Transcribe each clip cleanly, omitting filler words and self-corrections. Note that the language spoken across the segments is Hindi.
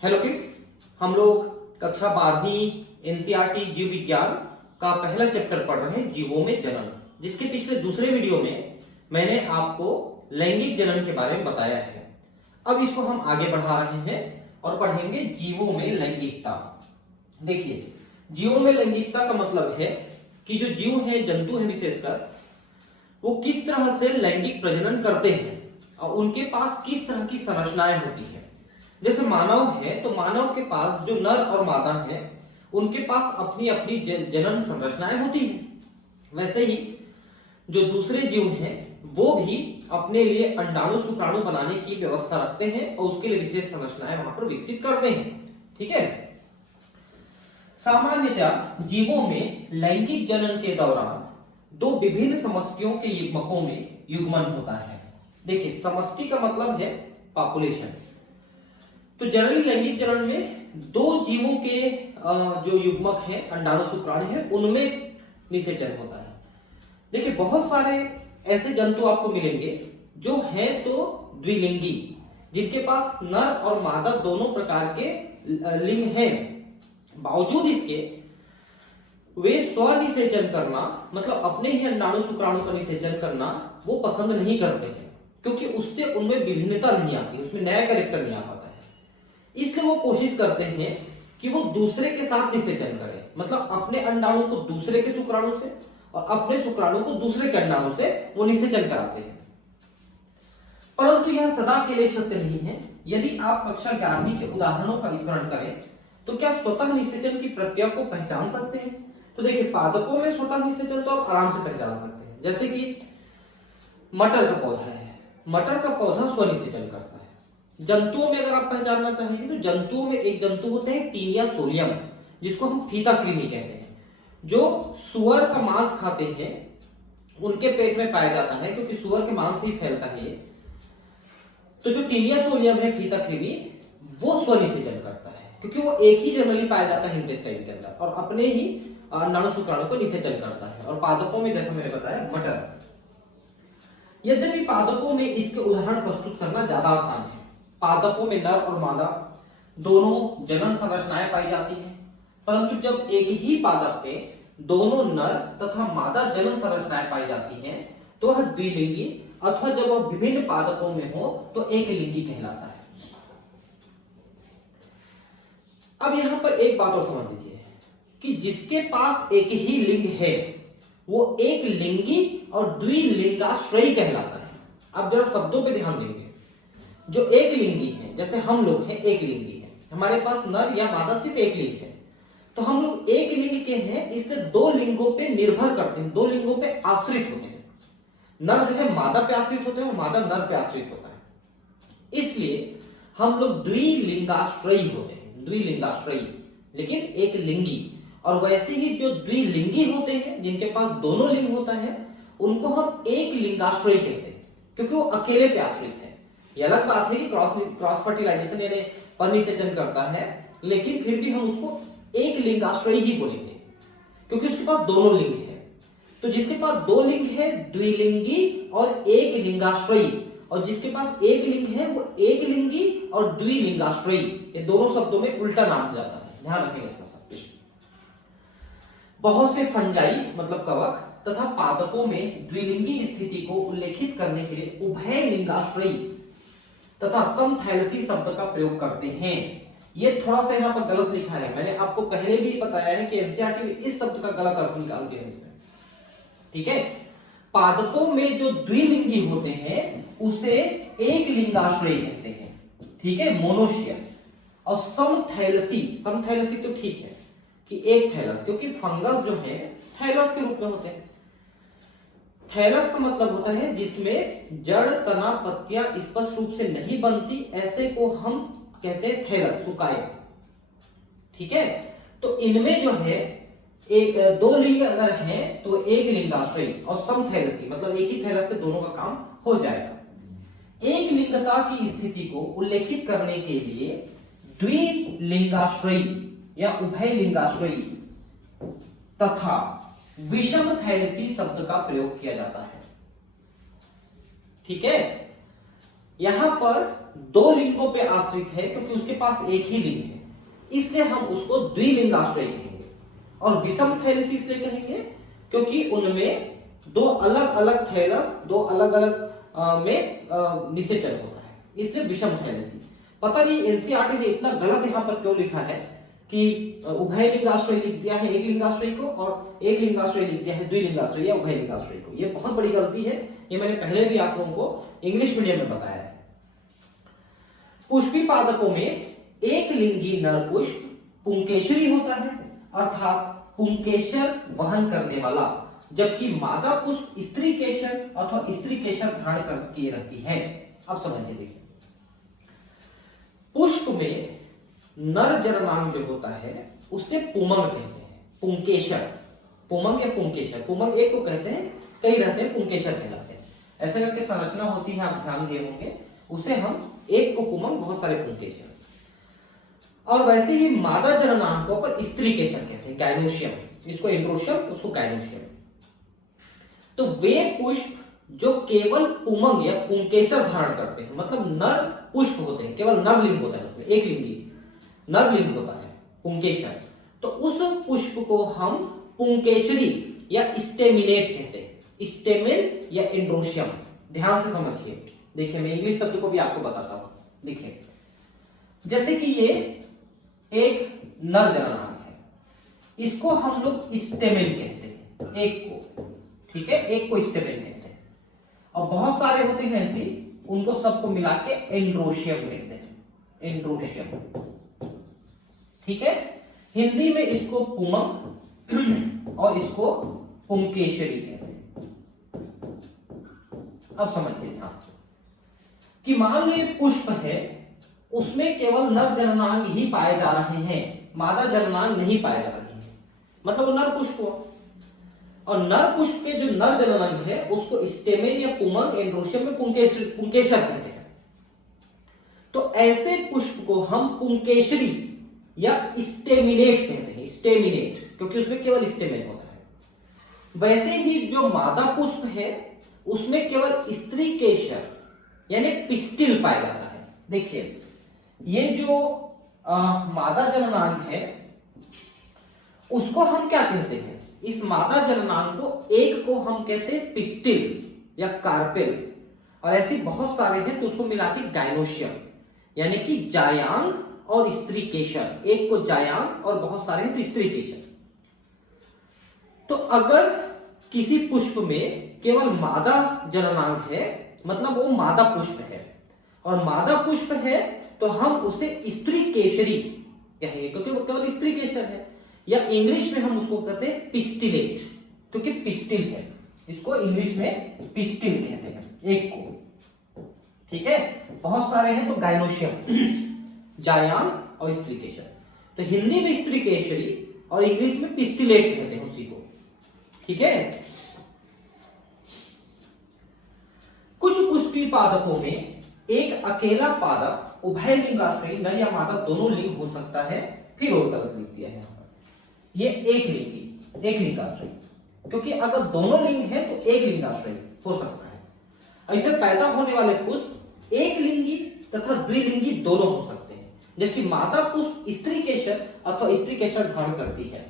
हेलो किड्स, हम लोग कक्षा 12वीं एनसीईआरटी जीव विज्ञान का पहला चैप्टर पढ़ रहे हैं, जीवों में जनन। जिसके पिछले दूसरे वीडियो में मैंने आपको लैंगिक जनन के बारे में बताया है। अब इसको हम आगे बढ़ा रहे हैं और पढ़ेंगे जीवों में लैंगिकता। देखिए, जीवों में लैंगिकता का मतलब है कि जो जीव है, जंतु है विशेषकर, वो किस तरह से लैंगिक प्रजनन करते हैं और उनके पास किस तरह की संरचनाएं होती है। जैसे मानव है तो मानव के पास जो नर और मादा है उनके पास अपनी अपनी जनन संरचनाएं होती हैं। वैसे ही जो दूसरे जीव हैं वो भी अपने लिए अंडाणु शुक्राणु बनाने की व्यवस्था रखते हैं और उसके लिए विशेष संरचनाएं वहां पर विकसित करते हैं। ठीक है। सामान्यतः जीवों में लैंगिक जनन के दौरान दो विभिन्न समष्टियों के युग्मकों में युग्मन होता है। देखिए, समष्टि का मतलब है पॉपुलेशन। तो जनरली लैंगिक जनन में दो जीवों के जो युग्मक है, अंडाणु शुक्राणु है, उनमें निषेचन होता है। देखिए, बहुत सारे ऐसे जंतु आपको मिलेंगे जो हैं तो द्विलिंगी, जिनके पास नर और मादा दोनों प्रकार के लिंग हैं। बावजूद इसके वे स्वनिषेचन करना, मतलब अपने ही अंडाणु शुक्राणु का निषेचन करना वो पसंद नहीं करते हैं, क्योंकि उससे उनमें विभिन्नता नहीं आती, उसमें नया कैरेक्टर नहीं आ पाता है। इसलिए वो कोशिश करते हैं कि वो दूसरे के साथ निषेचन करें, मतलब अपने अंडाणु को दूसरे के शुक्राणु से और अपने शुक्राणु को दूसरे के अंडाणु से वो निषेचन कराते हैं। परंतु यह सदा के लिए सत्य नहीं है। यदि आप कक्षा 11वीं के उदाहरणों का स्मरण करें तो क्या स्वतः निषेचन की प्रक्रिया को पहचान सकते हैं? तो देखिए, पादपों में स्वतः निषेचन तो आप आराम से पहचान सकते हैं। जैसे कि मटर का पौधा है, मटर का पौधा स्वनिषेचन करता है। जंतुओं में अगर आप पहचानना चाहेंगे तो जंतुओं में एक जंतु होते हैं टीनिया सोलियम, जिसको हम फीता कृमि कहते हैं, जो सुअर का मांस खाते हैं, उनके पेट में पाया जाता है, क्योंकि सुअर के मांस से ही फैलता है ये। तो जो टीनिया सोलियम है, फीता कृमि, वो स्वनिषेचन करता है, क्योंकि वो एक ही जनरली पाया जाता है इंटेस्टाइन के अंदर और अपने ही अंडाणु शुक्राणु को निषेचन करता है। और पादपों में, जैसा मैंने बताया, मटर। यद्यपि पादपों में इसके उदाहरण प्रस्तुत करना ज्यादा आसान है। पादपों में नर और मादा दोनों जनन संरचनाएं पाई जाती हैं, परंतु जब एक ही पादप में दोनों नर तथा मादा जनन संरचनाएं पाई जाती हैं तो वह द्विलिंगी, अथवा जब वह विभिन्न पादपों में हो तो एक लिंगी कहलाता है। अब यहां पर एक बात और समझ लीजिए कि जिसके पास एक ही लिंग है वो एक लिंगी और द्विलिंगाश्रयी कहलाता है। अब जरा शब्दों पे ध्यान देंगे। जो एक लिंगी है, जैसे हम लोग हैं, एक लिंगी है, हमारे पास नर या मादा सिर्फ एक लिंग है, तो हम लोग एक लिंग के हैं, इसलिए दो लिंगों पे निर्भर करते हैं, दो लिंगों पे आश्रित होते हैं। नर जो है मादा पे आश्रित होते हैं और मादा नर पे आश्रित होता है। इसलिए हम लोग द्विलिंगाश्रयी होते हैं, द्विलिंगाश्रयी, लेकिन एक लिंगी। और वैसे ही जो द्विलिंगी होते हैं, जिनके पास दोनों लिंग होता है, उनको हम एक लिंगाश्रयी कहते हैं, क्योंकि वो अकेले पे आश्रित है। ये अलग बात है कि क्रॉस फर्टिलाइजेशन यानी परनिषेचन करता है, लेकिन फिर भी हम उसको एक लिंगाश्रयी ही बोलेंगे, क्योंकि उसके पास दोनों लिंग है। तो जिसके पास दो लिंग है द्विलिंगी और एक लिंगाश्रयी, और जिसके पास एक लिंग है वो एक लिंगी और द्विलिंगाश्रयी। ये दोनों शब्दों में उल्टा नाम हो जाता है, ध्यान रखिएगा। बहुत से फंजाई मतलब कवक तथा पादपों में द्विलिंगी स्थिति को उल्लेखित करने के लिए उभय लिंगाश्रयी तथा समथैलेसी शब्द का प्रयोग करते हैं। ये थोड़ा सा यहाँ पर गलत लिखा है, मैंने आपको पहले भी बताया है कि एनसीईआरटी में इस शब्द का गलत अर्थ निकाल दिया है इसमें। ठीक है। पादपों में जो द्विलिंगी होते हैं उसे एक लिंगाश्रयी कहते हैं, ठीक है, मोनोशियस। और समथैलेसी, समथैलेसी तो ठीक है कि एक थैलस, क्योंकि फंगस जो है थैलस के रूप में होते हैं। थैलस का मतलब होता है जिसमें जड़, तना, पत्तियां स्पष्ट रूप से नहीं बनती, ऐसे को हम कहते हैं थैलस, सुकाए। ठीक है। तो इनमें जो है एक दो लिंग अगर हैं तो एक लिंगाश्रयी और समथैलेसी, मतलब एक ही थैलस से दोनों का काम हो जाएगा। एक लिंगता की स्थिति को उल्लेखित करने के लिए द्विलिंगाश्रयी या उभय लिंगाश्रयी तथा विषम थैलेसी शब्द का प्रयोग किया जाता है। ठीक है। यहां पर दो लिंगों पे आश्रित है क्योंकि उसके पास एक ही लिंग है, इसलिए हम उसको द्विलिंगाश्रयी कहेंगे। और विषम थैलेसी इसलिए कहेंगे क्योंकि उनमें दो अलग अलग थैलस, दो अलग अलग में निषेचन होता है, इसलिए विषम थैलेसी। पता नहीं एनसीईआरटी ने इतना गलत यहाँ पर क्यों लिखा है कि उभय लिंगाश्रय लिख दिया है एक लिंगाश्रय को और एक लिंगाश्रय लिख दिया है द्विलिंगाश्रय या उभय लिंगाश्रय को। ये बहुत बड़ी गलती है, ये मैंने पहले भी आप लोगों को इंग्लिश मीडियम में बताया है। पुष्पी पादपों में एक लिंगी नर पुष्प पुंकेसरी होता है, अर्थात पुंकेसर वहन करने वाला, जबकि मादा पुष्प स्त्री केसर अथवा स्त्री केसर धारण करके रखती है। अब समझिए, देखिए पुष्प में नर जननांग जो होता है उससे पुमंग कहते हैं, पुंकेसर, पुमंग या पुंकेसर, पुमंग एक को कहते हैं, कई रहते हैं पुंकेसर कहलाते हैं। ऐसे करके संरचना होती है, आप ध्यान दिए होंगे, उसे हम एक को पुमंग, बहुत सारे पुंकेसर। और वैसे ही मादा जननांग को पर स्त्री केसर कहते हैं, गायनोशियम, इसको एंड्रोशियम, उसको गायनोशियम। तो वे पुष्प जो केवल पुमंग या पुंकेसर धारण करते हैं, मतलब नर पुष्प होते हैं, केवल नर लिंग होता है उसमें, एक लिंगी नर लिंग होता है पुंकेसर, तो उस पुष्प को हम पुंकेसरी या स्टेमिनेट कहते हैं, स्टेमिन या एंड्रोशियम। ध्यान से समझिए, देखिए मैं इंग्लिश शब्द को भी आपको बताता हूं। देखिए जैसे कि ये एक नर जननांग है, इसको हम लोग स्टेमिन कहते हैं, एक को, ठीक है, एक को स्टेमिन कहते हैं। और बहुत सारे होते हैं ऐसे, उनको सबको मिला के एंड्रोशियम कहते हैं, एंड्रोशियम, ठीक है। हिंदी में इसको पुमंग और इसको पुंकेसरी कहते हैं। अब समझिए ध्यान से कि मान लो ये पुष्प है, उसमें केवल नर जननांग ही पाए जा रहे हैं, मादा जननांग नहीं पाए जा रहे हैं, मतलब वो नर पुष्प हुआ। और नर पुष्प के जो नर जननांग है उसको स्टेमेन या पुमंग, एंड्रोशियम में पुंकेसर कहते हैं। तो ऐसे पुष्प को हम पुंकेसरी या स्टेमिनेट कहते हैं, स्टेमिनेट, क्योंकि उसमें केवल स्टेमेन होता है। वैसे ही जो मादा पुष्प है उसमें केवल स्त्री केसर यानी पिस्टिल पाया जाता है। देखिए ये जो मादा जननांग है उसको हम क्या कहते हैं, इस मादा जननांग को एक को हम कहते हैं पिस्टिल या कार्पेल, और ऐसे बहुत सारे हैं तो उसको मिला के गायनोशियम, यानी कि जायांग और स्त्री केसर, एक को जायांग और बहुत सारे हैं तो स्त्री केसर। तो अगर किसी पुष्प में केवल मादा जननांग है, मतलब वो मादा पुष्प है, और मादा पुष्प है तो हम उसे स्त्री केसरी कहेंगे क्योंकि वो केवल स्त्री केसर है, या इंग्लिश में हम उसको कहते हैं पिस्टिलेट, क्योंकि पिस्टिल है, इसको इंग्लिश में पिस्टिल कहते हैं एक को, ठीक है। बहुत सारे हैं तो गायनोशियम, जायांग और स्त्री केसर। तो हिंदी में स्त्री केसरी और इंग्लिश में पिस्टिलेट कहते हैं उसी को, ठीक है। कुछ पुष्पी पादपों में एक अकेला पादप उभय लिंगाश्रयी, नर या मादा दोनों लिंग हो सकता है। फिर और गलत लिख दिया है यहाँ पर, ये एक लिंगाश्रयी, क्योंकि अगर दोनों लिंग है तो एक लिंगाश्रयी हो सकता है। ऐसे पैदा होने वाले पुष्प एक लिंगी तथा द्विलिंगी दोनों हो सकते हैं, जबकि मादा पुष्प स्त्री केसर अथवा स्त्री केसर धारण करती है।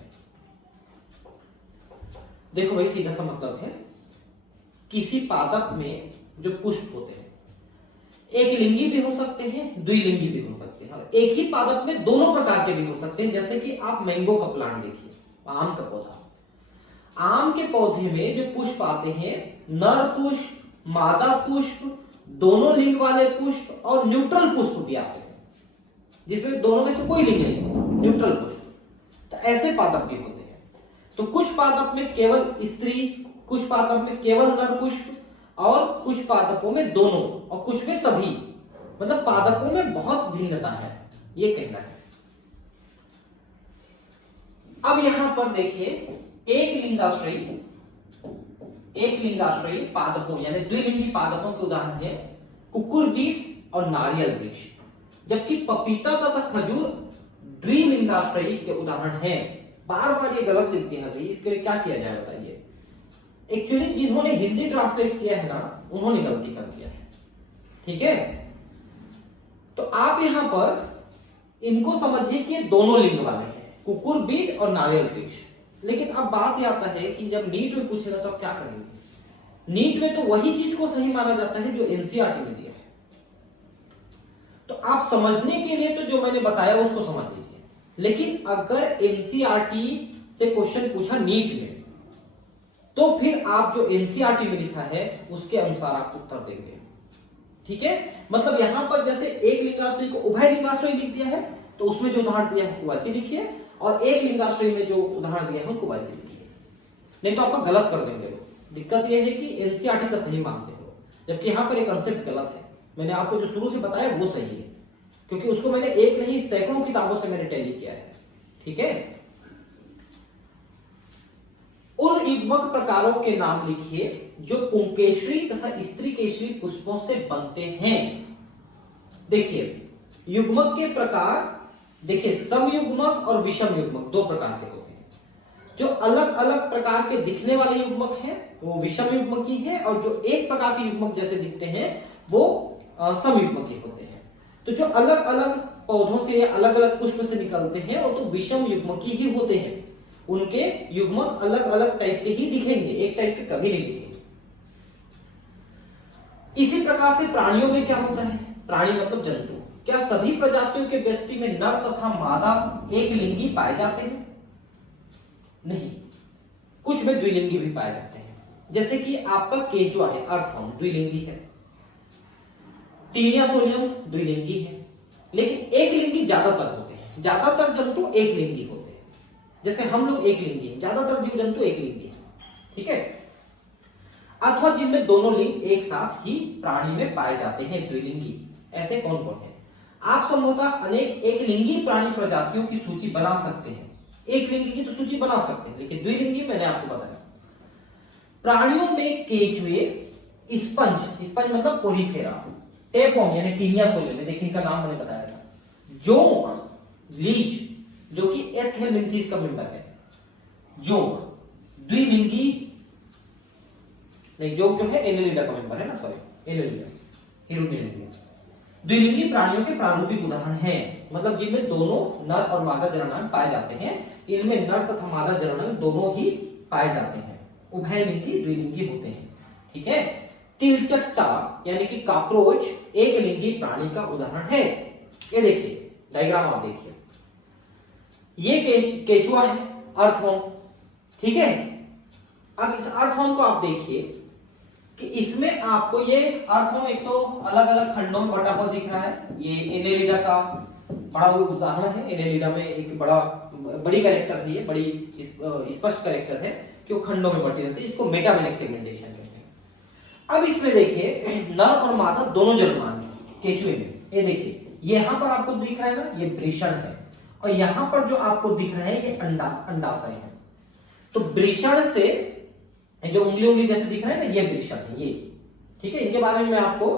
देखो भाई सीधा सा मतलब है, किसी पादप में जो पुष्प होते हैं एक लिंगी भी हो सकते हैं, द्विलिंगी भी हो सकते हैं, और एक ही पादप में दोनों प्रकार के भी हो सकते हैं। जैसे कि आप मैंगो का प्लांट देखिए, आम का पौधा, आम के पौधे में जो पुष्प आते हैं, नर पुष्प, मादा पुष्प, दोनों लिंग वाले पुष्प और न्यूट्रल पुष्प भी आते हैं, जिसमें दोनों में से कोई लिंग नहीं होता, न्यूट्रल पुष्प। तो ऐसे पादप भी होते हैं। तो कुछ पादप में केवल स्त्री, कुछ पादप में केवल नर पुष्प, और कुछ पादपों में दोनों, और कुछ में सभी, मतलब पादपों में बहुत भिन्नता है, ये कहना है। अब यहां पर देखिए एक लिंगाश्रयी पादपों यानी द्विलिंगी पादपों के उदाहरण है कुकुर वृक्ष और नारियल वृक्ष, जबकि पपीता तथा खजूर द्विलिंगाश्रयी के उदाहरण है। बार बार ये गलत लिखते हैं भाई, इसके लिए क्या किया जाए बताइए। एक्चुअली जिन्होंने हिंदी ट्रांसलेट किया है ना, उन्होंने गलती कर दिया है, ठीक है। तो आप यहां पर इनको समझिए कि दोनों लिंग वाले हैं, कुकुर बीट और नारियल वृक्ष। लेकिन अब बात यह आता है कि जब नीट में पूछेगा तो आप क्या करेंगे। नीट में तो वही चीज को सही माना जाता है जो एनसीईआरटी में दिया है। तो आप समझने के लिए तो जो मैंने बताया उसको समझ लीजिए, लेकिन अगर एनसीईआरटी से क्वेश्चन पूछा नीट में तो फिर आप जो एनसीईआरटी में लिखा है उसके अनुसार आप उत्तर देंगे। ठीक है, मतलब यहां पर जैसे एक लिंगाश्रय को उभय लिंगाश्रय लिख दिया है तो उसमें जो उदाहरण दिया है उसको वैसे लिखिए, और एक लिंगाश्रय में जो उदाहरण दिया है उनको वैसे लिखिए, नहीं तो आपका गलत कर देंगे। दिक्कत यह है कि एनसीईआरटी का सही मानते हो, जबकि यहां पर एक कंसेप्ट गलत है। मैंने आपको जो शुरू से बताया वो सही है, क्योंकि उसको मैंने एक नहीं सैकड़ों किताबों से मैंने टैली किया है। ठीक है, उन युग्मक प्रकारों के नाम लिखिए जो पुंकेसरी तथा स्त्री केसरी पुष्पों से बनते हैं। देखिए युग्मक के प्रकार, देखिए समयुग्मक और विषम युग्मक दो प्रकार के होते हैं। जो अलग अलग प्रकार के दिखने वाले युग्मक हैं वो विषम युग्मक ही है, और जो एक प्रकार के युग्मक जैसे दिखते हैं वो समयुग्मक ही होते हैं। तो जो अलग अलग पौधों से या अलग अलग पुष्प से निकलते हैं वो तो विषम युग्मक ही होते हैं। उनके युग्मक अलग अलग टाइप के ही दिखेंगे, एक टाइप के कभी नहीं दिखेंगे। इसी प्रकार से प्राणियों में क्या होता है, प्राणी मतलब जंतु, क्या सभी प्रजातियों के व्यष्टि में नर तथा मादा एक लिंगी पाए जाते हैं? नहीं, कुछ में द्विलिंगी भी पाए जाते हैं। जैसे कि आपका केचुआ है, अर्थवर्म द्विलिंगी है, टीनिया सोलियम द्विलिंगी है, लेकिन एक लिंगी ज्यादातर होते हैं। ज्यादातर जंतु एक लिंगी होते हैं, जैसे हम लोग एक लिंगी हैं, ज्यादातर जीव जंतु एक लिंगी है। ठीक है, अथवा जिनमें दोनों लिंग एक साथ ही प्राणी में पाए जाते हैं, द्विलिंगी। ऐसे कौन कौन है? आप संभवतः अनेक एक लिंगी प्राणी प्रजातियों की सूची बना सकते हैं। एक लिंगी की तो सूची बना सकते हैं, लेकिन द्विलिंगी मैंने आपको बताया। प्राणियों में केचुए, स्पंज, स्पंज मतलब पोलीफेरा, टेपवर्म यानी टीनिया सोलियम, देखिए इनका नाम मैंने बताया था, जोंक, लीच जो कि एस हेलमिंथीज का मेंबर है, जोंक द्विलिंगी नहीं, जोंक जो है एनेलिडा का मेंबर है ना, सॉरी एनेलिडा, हिरुनियन, द्विलिंगी प्राणियों के प्रारूपिक उदाहरण हैं, मतलब जिनमें दोनों नर और मादा जननांग पाए जाते हैं। इनमें नर तथा मादा जननांग दोनों ही पाए जाते हैं, उभयलिंगी द्विलिंगी होते हैं। ठीक है, तिलचट्टा यानी कि कॉकरोच एक लिंगी प्राणी का उदाहरण है। ये देखिए डायग्राम आप देखिए, ये केचुआ है, अर्थवर्म। ठीक है, अब इस अर्थवर्म को आप देखिए कि इसमें आपको ये अर्थवर्म एक तो अलग अलग खंडों में बटा हुआ दिख रहा है। ये एनेलिडा का बड़ा उदाहरण है। एनेलिडा में एक बड़ी कैरेक्टर है, ये बड़ी स्पष्ट कैरेक्टर है कि वो खंडों में बटी रहती है, इसको मेटामेलिक सेगमेंटेशन कहते हैं। अब इसमें देखिए नर और मादा दोनों जननांग केचुए में, ये देखिए यहां पर आपको दिख रहा है ना, ये वृषण है, और यहां पर जो आपको दिख रहा है ये अंडाशय है। तो वृषण से जो उंगली उंगली जैसे दिख रहा है ना, ये वृषण है ये। ठीक है, इनके बारे में मैं आपको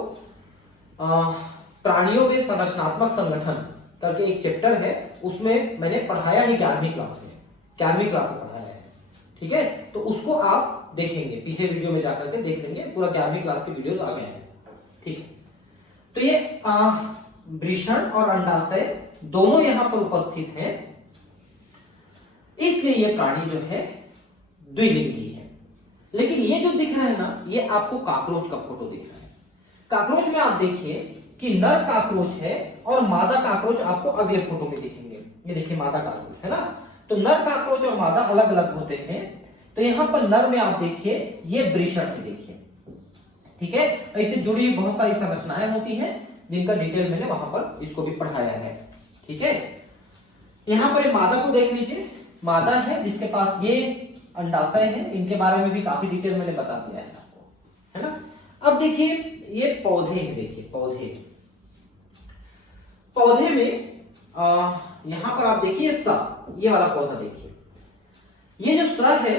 प्राणियों में संरचनात्मक संगठन करके एक चैप्टर है, उसमें मैंने पढ़ाया है 11वीं क्लास में, 11वीं क्लास में पढ़ाया है। ठीक है, तो उसको आप देखेंगे, पीछे वीडियो में जाकर के देख लेंगे, पूरा 11वीं क्लास के वीडियोस आ गए हैं। ठीक है, तो ये वृषण और अंडाशय दोनों यहां पर उपस्थित हैं, इसलिए ये प्राणी जो है द्विलिंगी है। लेकिन ये जो दिख रहा है ना, ये आपको कॉकरोच का फोटो दिख रहा है। कॉकरोच में आप देखिए कि नर कॉकरोच है और मादा कॉकरोच आपको अगले फोटो में दिखेंगे। ये देखिए मादा कॉकरोच है ना, तो नर कॉकरोच और मादा अलग अलग होते हैं। तो यहां पर नर में आप देखिए ये वृषण है, देखिए। ठीक है, इससे जुड़ी हुई बहुत सारी संरचनाएं होती हैं जिनका डिटेल मैंने वहां पर इसको भी पढ़ाया है। ठीक है, यहां पर मादा को देख लीजिए, मादा है जिसके पास ये अंडाशय है, इनके बारे में भी काफी डिटेल मैंने बता दिया है आपको, है ना। अब देखिए ये पौधे हैं, देखिए पौधे में यहां पर आप देखिए स, ये वाला पौधा देखिए, ये जो स है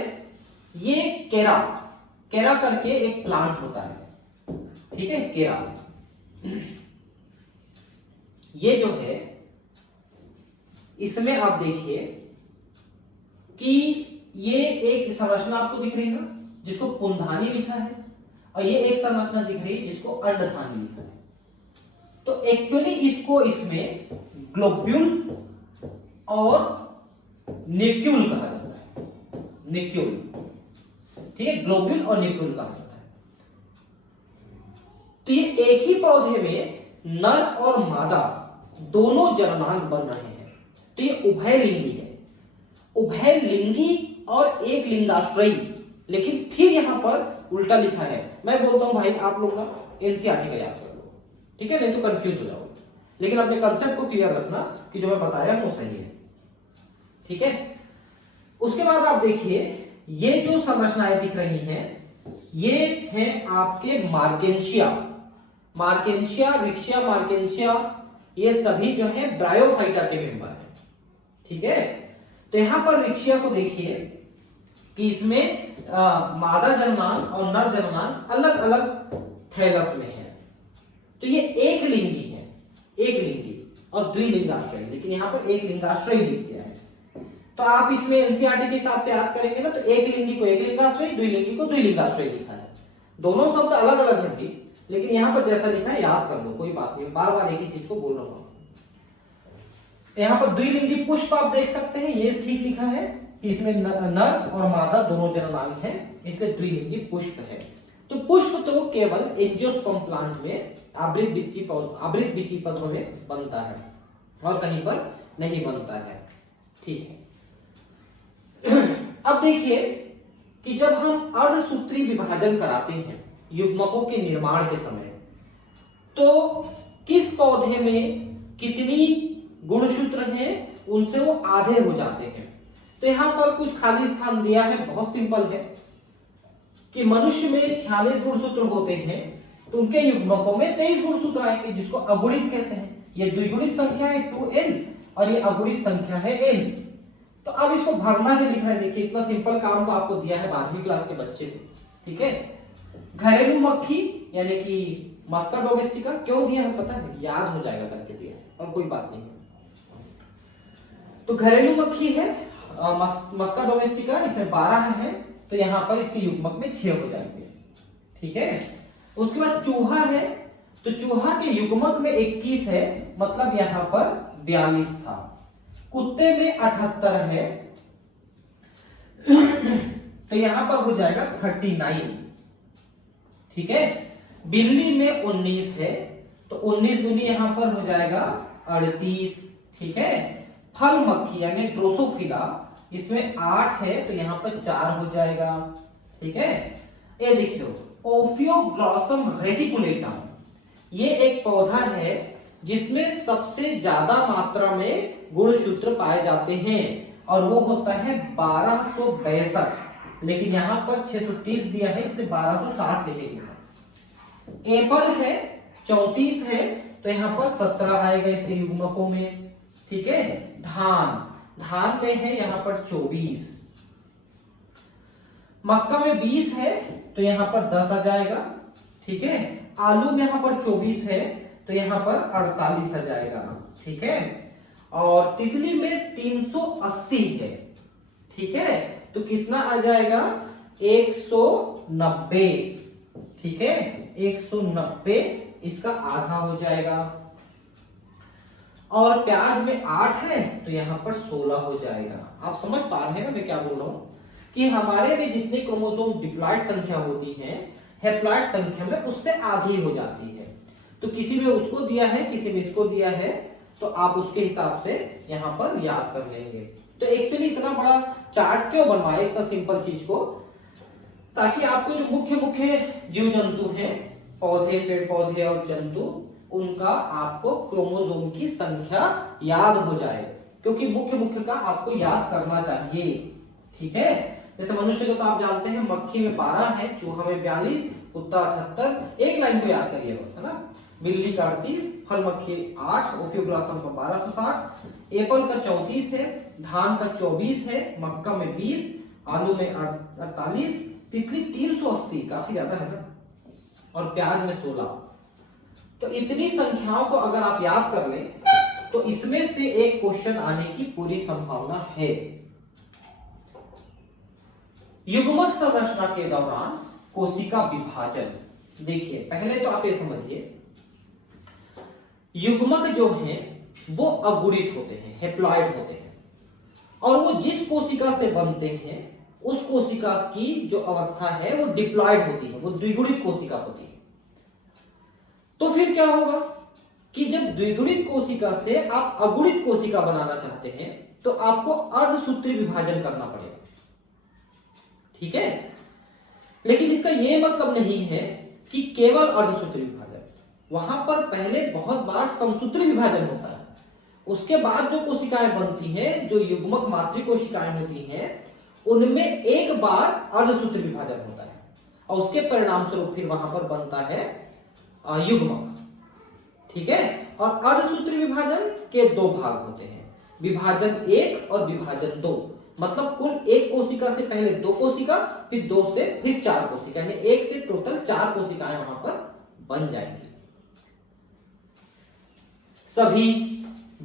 ये केरा करके एक प्लांट होता है। ठीक है, केरा ये जो है, इसमें आप देखिए कि ये एक संरचना आपको दिख रही है ना, जिसको पुंधानी लिखा है, और ये एक संरचना दिख रही है जिसको अंडधानी लिखा है। तो एक्चुअली इसको इसमें ग्लोब्यूल और न्यूक्यूल कहा जाता है, न्यूक्यूल, ठीक है, ग्लोब्यूल और न्यूक्यूल कहा जाता है। तो ये एक ही पौधे में नर और मादा दोनों जननांग बन रहे हैं, तो ये उभयलिंगी है, उभयलिंगी और एक लिंगाश्रयी। लेकिन फिर यहां पर उल्टा लिखा है। मैं बोलता हूं भाई आप लोग ना एनसीईआरटी का याद कर लो, ठीक है, नहीं तो कंफ्यूज हो जाओगे, लेकिन अपने कंसेप्ट को क्लियर रखना कि जो मैं बताया वो सही है, ठीक है। उसके बाद आप देखिए ये जो संरचनाएं दिख रही हैं ये हैं आपके मार्केंशिया, मार्केंशिया, रिक्शिया, मार्केंशिया, ये सभी जो है ब्रायोफाइटा के मेंबर हैं, ठीक है। तो यहां पर रिक्शिया को देखिए कि इसमें मादा जननांग और नर जननांग अलग अलग थैलस में है। तो ये एक लिंगी है, एक लिंगी और द्विलिंगाश्रयी, लेकिन यहां पर एक लिंगाश्रयी लिख दिया है। तो आप इसमें एनसीईआरटी के हिसाब से याद करेंगे ना, तो एक लिंगी को एक लिंगाश्रयी, द्विलिंगी को द्विलिंगाश्रयी लिखा है। दोनों शब्द अलग अलग है भी, लेकिन यहां पर जैसा लिखा है याद कर लो, कोई बात नहीं, बार बार एक ही चीज को बोल रहा हूं। यहां पर द्विलिंगी पुष्प आप देख सकते हैं, ये ठीक लिखा है कि इसमें नर और मादा दोनों जननांग हैं, इसलिए द्विलिंगी पुष्प है। तो पुष्प तो केवल एंजियोस्पर्म प्लांट में आवृत बीजी पौधों में बनता है और कहीं पर नहीं बनता है, ठीक है। अब देखिए कि जब हम अर्धसूत्री विभाजन कराते हैं युग्मकों के निर्माण के समय, तो किस पौधे में कितनी गुणसूत्र हैं उनसे वो आधे हो जाते हैं। तो यहां पर कुछ खाली स्थान दिया है, बहुत सिंपल है कि मनुष्य में 46 गुणसूत्र होते हैं, तो उनके युग्मकों में 23 गुणसूत्र आएंगे, जिसको अगुणित कहते हैं। ये द्विगुणित संख्या है 2n और ये अगुणित संख्या है n। तो अब इसको भरना है, लिखना है। देखिए इतना सिंपल काम तो आपको दिया है 12वीं क्लास के बच्चे को, ठीक है। घरेलू मक्खी यानी कि मस्का डोमेस्टिका क्यों दिया है पता है, याद हो जाएगा करके दिया है और कोई बात नहीं। तो घरेलू मक्खी है मस्का डोमेस्टिका, इसमें 12 है, तो यहां पर इसके युग्मक में 6 हो जाएंगे, ठीक है। उसके बाद चूहा है, तो चूहा के युग्मक में 21 है, मतलब यहां पर 42 था। कुत्ते में 78 है, तो यहां पर हो जाएगा 39, ठीक है। बिल्ली में 19 है, तो 19 दूनी यहां पर हो जाएगा 38, ठीक है। फल मक्खी यानी ड्रोसोफिला, इसमें 8 है, तो यहां पर 4 हो जाएगा, ठीक है। ये देखियो ओफियोग्लॉसम रेटिकुलेटम, ये एक पौधा है जिसमें सबसे ज्यादा मात्रा में गुणसूत्र पाए जाते हैं और वो होता है 1262, लेकिन यहां पर 630 दिया है, इसलिए 1260 लिखेंगे। एप्पल है 34 है, तो यहां पर 17 आएगा इसके युग्मकों में, ठीक है। धान में है यहां पर 24, मक्का में 20 है, तो यहां पर 10 आ जाएगा, ठीक है। आलू में यहां पर 24 है, तो यहां पर 48 आ जाएगा, ठीक है। और तितली में 380 है, ठीक है, तो कितना आ जाएगा 190, ठीक है। 190 इसका आधा हो जाएगा। और प्याज में 8 है, तो यहां पर 16 हो जाएगा। आप समझ पा रहे हैं ना मैं क्या बोल रहा हूं, कि हमारे में जितनी क्रोमोसोम डिप्लॉइड संख्या होती है हैप्लॉइड संख्या में उससे आधी हो जाती है। तो किसी में उसको दिया है, किसी में इसको दिया है, तो आप उसके हिसाब से यहां पर याद कर लेंगे। तो एक्चुअली इतना बड़ा चार्ट क्यों बनवाए, इतना सिंपल चीज को, ताकि आपको जो मुख्य मुख्य जीव जंतु हैं, पौधे, पेड़ पौधे और जंतु, उनका आपको क्रोमोसोम की संख्या याद हो जाए, क्योंकि मुख्य मुख्य का आपको याद करना चाहिए, ठीक है। जैसे मनुष्य को तो आप जानते हैं, मक्खी में 12 है, चूहा में 42, कुत्ता 78, एक लाइन को याद करिए बस, है ना। बिल्ली का 38, फल मक्खी 8, ओफियोग्लॉसम का 1260, एप्पल का 34 है, धान का 24 है, मक्का में 20, आलू में 48, तितली 380, काफी ज्यादा है ना, और प्याज में 16। तो इतनी संख्याओं को अगर आप याद कर लें तो इसमें से एक क्वेश्चन आने की पूरी संभावना है। युग्मक संरचना के दौरान कोशिका विभाजन, देखिए पहले तो आप ये समझिए युग्मक जो हैं वो अगुणित होते हैं, हेप्लॉइड होते हैं, और वो जिस कोशिका से बनते हैं उस कोशिका की जो अवस्था है वो डिप्लॉइड होती है, वो द्विगुणित कोशिका होती है। तो फिर क्या होगा कि जब द्विगुणित कोशिका से आप अगुणित कोशिका बनाना चाहते हैं तो आपको अर्धसूत्री विभाजन करना पड़ेगा, ठीक है। लेकिन इसका यह मतलब नहीं है कि केवल अर्धसूत्री विभाजन, वहां पर पहले बहुत बार समसूत्री विभाजन होता है, उसके बाद जो कोशिकाएं बनती हैं, जो युग्मक मातृ कोशिकाएं होती हैं, उनमें एक बार अर्धसूत्री विभाजन होता है और उसके परिणाम स्वरूप फिर वहां पर बनता है युग्मक, ठीक है। और अर्धसूत्री विभाजन के दो भाग होते हैं, विभाजन 1 और विभाजन 2। मतलब कुल एक कोशिका से पहले 2 कोशिका, फिर 2 से फिर 4 कोशिका, यानी 1 से टोटल 4 कोशिकाएं वहां पर बन जाएंगी। सभी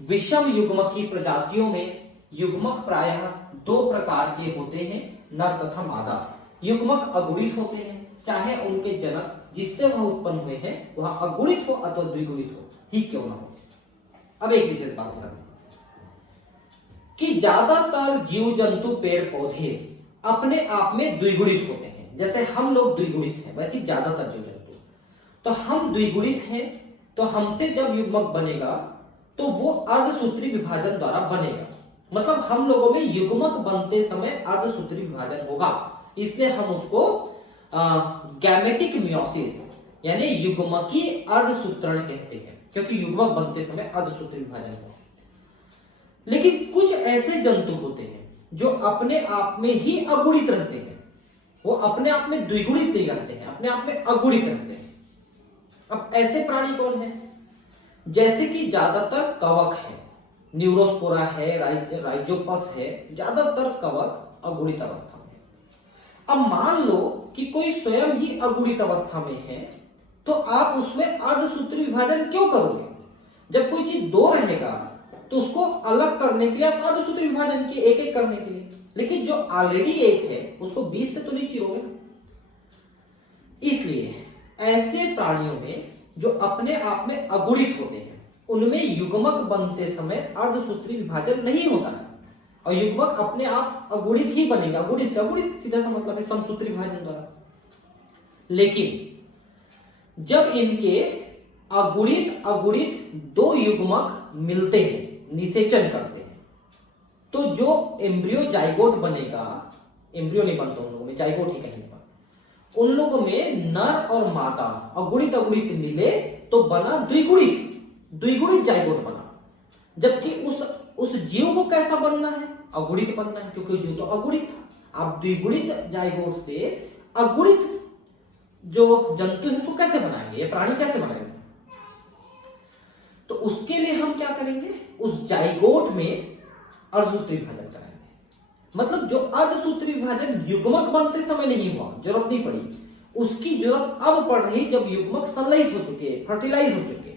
विषम युग्मकी प्रजातियों में युग्मक प्रायः 2 प्रकार के होते हैं, नर तथा मादा। युग्मक अगुणित होते हैं, चाहे उनके जनक जिससे वह उत्पन्न हुए हैं वह अगुणित हो अथवा द्विगुणित हो ही क्यों ना हो। अब एक विशेष बात ध्यान कि ज्यादातर जीव जंतु पेड़ पौधे अपने आप में द्विगुणित होते हैं, जैसे हम लोग द्विगुणित हैं वैसे ज्यादातर जीव जंतु। तो हम द्विगुणित हैं, तो हमसे जब युग्मक बनेगा तो वो अर्धसूत्री विभाजन द्वारा बनेगा। मतलब हम लोगों में युग्मक बनते समय अर्धसूत्री विभाजन होगा, इसलिए हम उसको गैमेटिक मियोसिस यानी युग्मकी अर्धसूत्रण कहते हैं, क्योंकि युग्मक बनते समय अर्धसूत्री विभाजन होगा। लेकिन कुछ ऐसे जंतु होते हैं जो अपने आप में ही अगुणित रहते हैं, वो अपने आप में द्विगुणित नहीं रहते हैं, अपने आप में अगुणित रहते हैं। अब ऐसे प्राणी कौन है? जैसे कि ज्यादातर कवक है, न्यूरोस्पोरा है, राइजोपस है, ज्यादातर कवक अगुणित अवस्था में। अब मान लो कि कोई स्वयं ही अगुणित अवस्था में है, तो आप उसमें अर्धसूत्री विभाजन क्यों करोगे? जब कोई चीज 2 रहेगा तो उसको अलग करने के लिए आप अर्धसूत्री विभाजन किए, एक एक करने के लिए। लेकिन जो ऑलरेडी एक है उसको 20 से तो नहीं चीरोगे। इसलिए ऐसे प्राणियों में जो अपने आप में अगुणित होते हैं उनमें युग्मक बनते समय अर्धसूत्री विभाजन नहीं होता है, और युग्मक अपने आप अगुणित ही बनेगा। अगुणित से अगुणित सीधा सा मतलब है समसूत्री विभाजन द्वारा। लेकिन जब इनके अगुणित अगुणित 2 युग्मक मिलते हैं, निषेचन करते हैं, तो जो एम्ब्रियो जाइगोट बनेगा, एम्ब्रियो नहीं बनता उन लोगों में, जाइगोट ही कहेंगे, उन लोगों में नर और मादा अगुणित अगुणित मिले तो बना द्विगुणित जाइगोट बना। जबकि उस जीव को कैसा बनना है? अगुणित बनना है, क्योंकि जीव तो अगुणित था। आप द्विगुणित जाइगोट से अगुणित जो जंतु है उसको कैसे बनाएंगे, ये प्राणी कैसे बनाएंगे? तो उसके लिए हम क्या करेंगे, उस जाइगोट में अर्धसूत्री विभाजन कराएंगे। मतलब जो अर्धसूत्री विभाजन युग्मक बनते समय नहीं हुआ, जरूरत नहीं पड़ी, उसकी जरूरत अब पड़ रही जब युग्मक संलयित हो चुके, फर्टिलाइज हो चुके,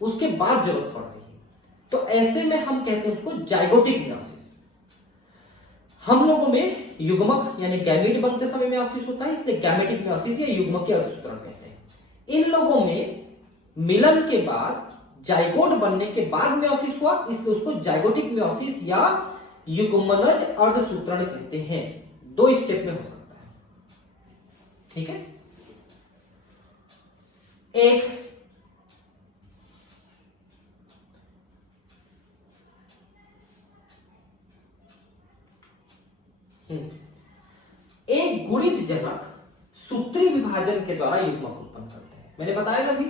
उसके बाद जरूरत पड़ रही है। तो ऐसे में हम कहते हैं उसको जाइगोटिक मियोसिस। हम लोगों में युग्मक यानी गैमेट बनते समय मियोसिस होता है, इसलिए गैमेटिक मियोसिस या युग्मकीय अर्धसूत्रण कहते हैं। इन लोगों में मिलन के बाद जाइगोट बनने के बाद मियोसिस हुआ, इसलिए उसको जाइगोटिक मियोसिस या युग्मनज अर्धसूत्रण कहते हैं। 2 स्टेप में हो सकता है, ठीक है। एक गुणित जनक सूत्री विभाजन के द्वारा युग्मक उत्पन्न करते हैं। मैंने बताया ना भी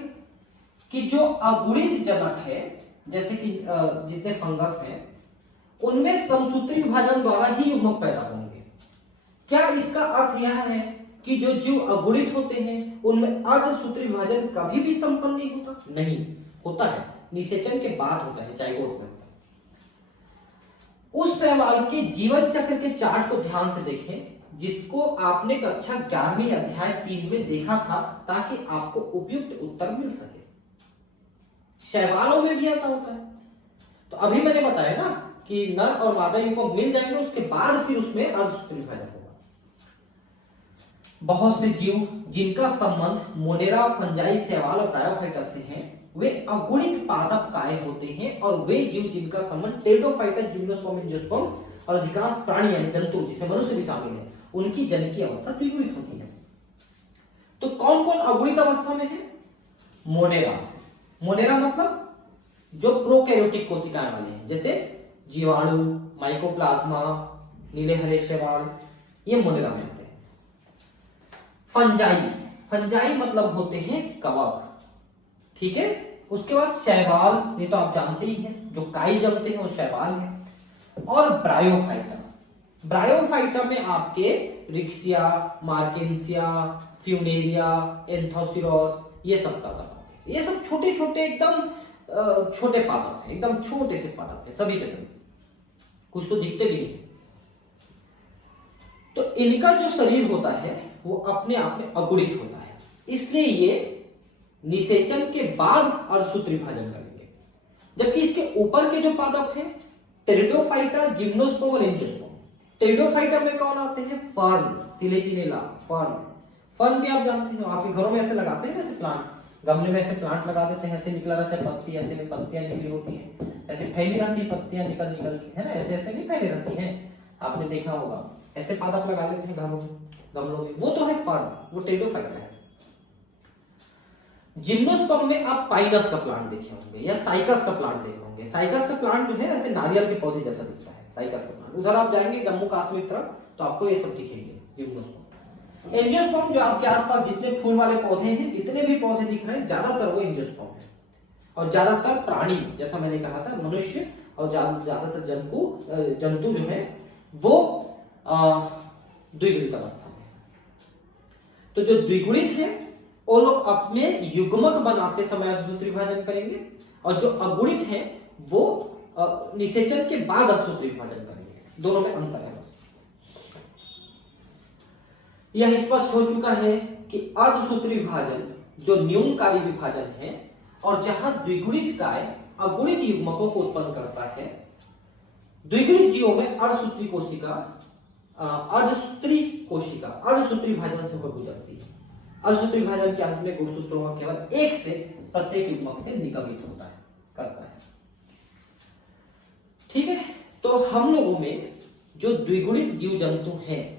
कि जो अगुणित जनक है, जैसे कि जितने फंगस हैं, उनमें समसूत्री विभाजन द्वारा ही युग्मक पैदा होंगे। क्या इसका अर्थ यह है कि जो जीव अगुणित होते हैं उनमें अर्धसूत्री विभाजन कभी भी संपन्न नहीं होता? नहीं होता है, निषेचन के बाद होता है, जाइगोट में होता है। उस शैवाल के जीवन चक्र के चार्ट को ध्यान से देखें, जिसको आपने कक्षा 11वीं अध्याय 3 में देखा था, ताकि आपको उपयुक्त उत्तर मिल सके। शैवालों में भी ऐसा होता है। तो अभी मैंने बताया ना कि नर और मादा युग्मक मिल जाएंगे, उसके बाद फिर उसमें अर्धसूत्री विभाजन होगा। बहुत से जीव जिनका संबंध मोनेरा, फंजाई, शैवाल और ब्रायोफाइटा से है, वे अगुणित पादप काय होते हैं और वे जीव जिनका संबंध टेरिडोफाइटा, जिम्नोस्पर्म, एंजियोस्पर्म और अधिकांश प्राणी यानी जंतु जिसमें मनुष्य भी शामिल है उनकी जन की अवस्था द्विगुणित होती है। तो कौन कौन अगुणित अवस्था में है? मोनेरा। मोनेरा मतलब जो प्रोकैरियोटिक कोशिकाएं वाले हैं, जैसे जीवाणु, माइकोप्लाज्मा, नीले हरे शैवाल, ये मोनेरा में आते हैं। फंजाई, फंजाई मतलब होते हैं कवक, ठीक है। उसके बाद शैवाल, ये तो आप जानते ही हैं, जो काई जमते हैं वो शैवाल है। और ब्रायोफाइटा, ब्रायोफाइटा में आपके रिक्सिया, मार्केंसिया, फ्यूनेरिया, एंथोसिरोस, ये सब पादप आते हैं। ये सब छोटे छोटे एकदम छोटे पादप हैं, एकदम छोटे से पादप हैं, सभी के सभी, कुछ तो दिखते भी नहीं। तो इनका जो शरीर होता है वो अपने आप में अगुणित होता है, इसलिए ये निषेचन के बाद अर्धसूत्री विभाजन करेंगे। जबकि इसके ऊपर के जो पादप हैं टेरिडोफाइटा, जिम्नोस्पर्म और एंजियोस्पर्म। टेरिडोफाइटा में कौन आते हैं? Fern, Selaginella, fern. फर्न भी आप जानते हो, आपके घरों में ऐसे लगाते हैं, जैसे प्लांट, गमले में ऐसे प्लांट लगा देते हैं, ऐसे निकला रहता है पत्ती, ऐसे में पत्तियां निकली होती हैं, ऐसे फैली रहती है पत्तियां निकल निकल के, है ना, ऐसे ऐसे नहीं फैली रहती हैं, आपने देखा होगा। ऐसे पादप लगा देते हैं घरों में, गमलों में, वो तो है फर्न, वो टेरिडोफाइटा है। जिम्नोस्पर्म में आप पाइनस का प्लांट देखे होंगे या साइकस का प्लांट देखे होंगे। साइकस का प्लांट जो है ऐसे नारियल के पौधे जैसा दिखता है, साइकस का प्लांट। उधर आप जाएंगे जम्मू कश्मीर तरफ तो आपको ये सब दिखेंगे जिम्नोस्पर्म। एंजियोस्पर्म जो आपके आसपास जितने फूल वाले पौधे हैं, जितने भी पौधे दिख रहे हैं, ज्यादातर वो एंजियोस्पर्म है। और ज्यादातर प्राणी, जैसा मैंने कहा था, मनुष्य और ज्यादातर जंतु जो है वो द्विगुणित अवस्था में। तो जो द्विगुणित है वो लोग अपने युग्मक बनाते समय अर्धसूत्री विभाजन करेंगे, और जो अगुणित है वो निषेचन के बाद अर्धसूत्री विभाजन करेंगे। दोनों में अंतर है बस। यह स्पष्ट हो चुका है कि अर्धसूत्री विभाजन जो न्यूनकारी विभाजन है और जहां द्विगुणित काय अगुणित युग्मकों को उत्पन्न करता है, द्विगुणित जीवों में अर्धसूत्री कोशिका अर्धसूत्री विभाजन से होकर गुजरती है। अर्धसूत्री विभाजन के अंत में गुणसूत्रों का केवल एक से प्रत्येक युग्मक से निगमित होता है, करता है, ठीक है। तो हम लोगों में जो द्विगुणित जीव जंतु हैं,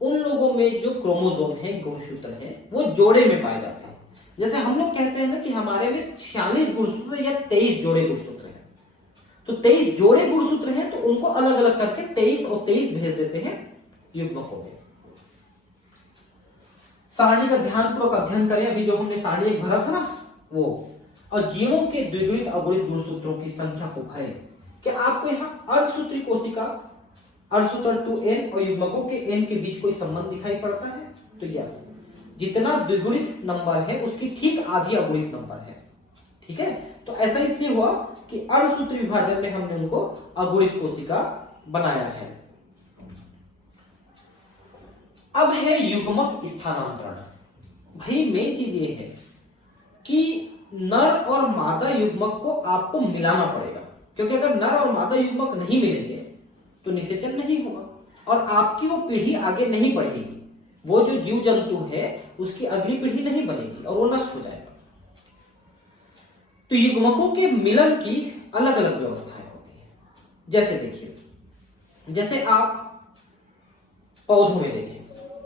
उन लोगों में जो क्रोमोसोम है, गुणसूत्र है, वो जोड़े में पाए जाते हैं। जैसे हम लोग कहते हैं ना कि हमारे में 46 गुणसूत्र या 23 जोड़े गुणसूत्र हैं, तो 23 जोड़े गुणसूत्र हैं, तो उनको अलग अलग करके 23 और 23 भेज देते हैं युग्मकों में। सारणी का ध्यानपूर्वक अध्ययन करें। अभी जो हमने सारणी एक भरा था ना वो, और जीवों के द्विगुणित अगुणित गुणसूत्रों की संख्या को भरें। कि आपको यहाँ अर्धसूत्री कोशिका, अर्धसूत्र 2n और युग्मकों के n के बीच कोई संबंध दिखाई पड़ता है? तो यस, जितना द्विगुणित नंबर है उसकी ठीक आधी अगुणित नंबर है, ठीक है। तो ऐसा इसलिए हुआ कि अर्धसूत्री विभाजन में हमने उनको अगुणित कोशिका बनाया है। अब है युग्मक स्थानांतरण। भाई मेन चीज ये है कि नर और मादा युग्मक को आपको मिलाना पड़ेगा, क्योंकि अगर नर और मादा युग्मक नहीं मिलेंगे तो निषेचन नहीं होगा और आपकी वो पीढ़ी आगे नहीं बढ़ेगी। वो जो जीव जंतु है उसकी अगली पीढ़ी नहीं बनेगी और वो नष्ट हो जाएगा। तो युग्मकों के मिलन की अलग अलग व्यवस्थाएं होती है। जैसे देखिए, जैसे आप पौधों में देखें,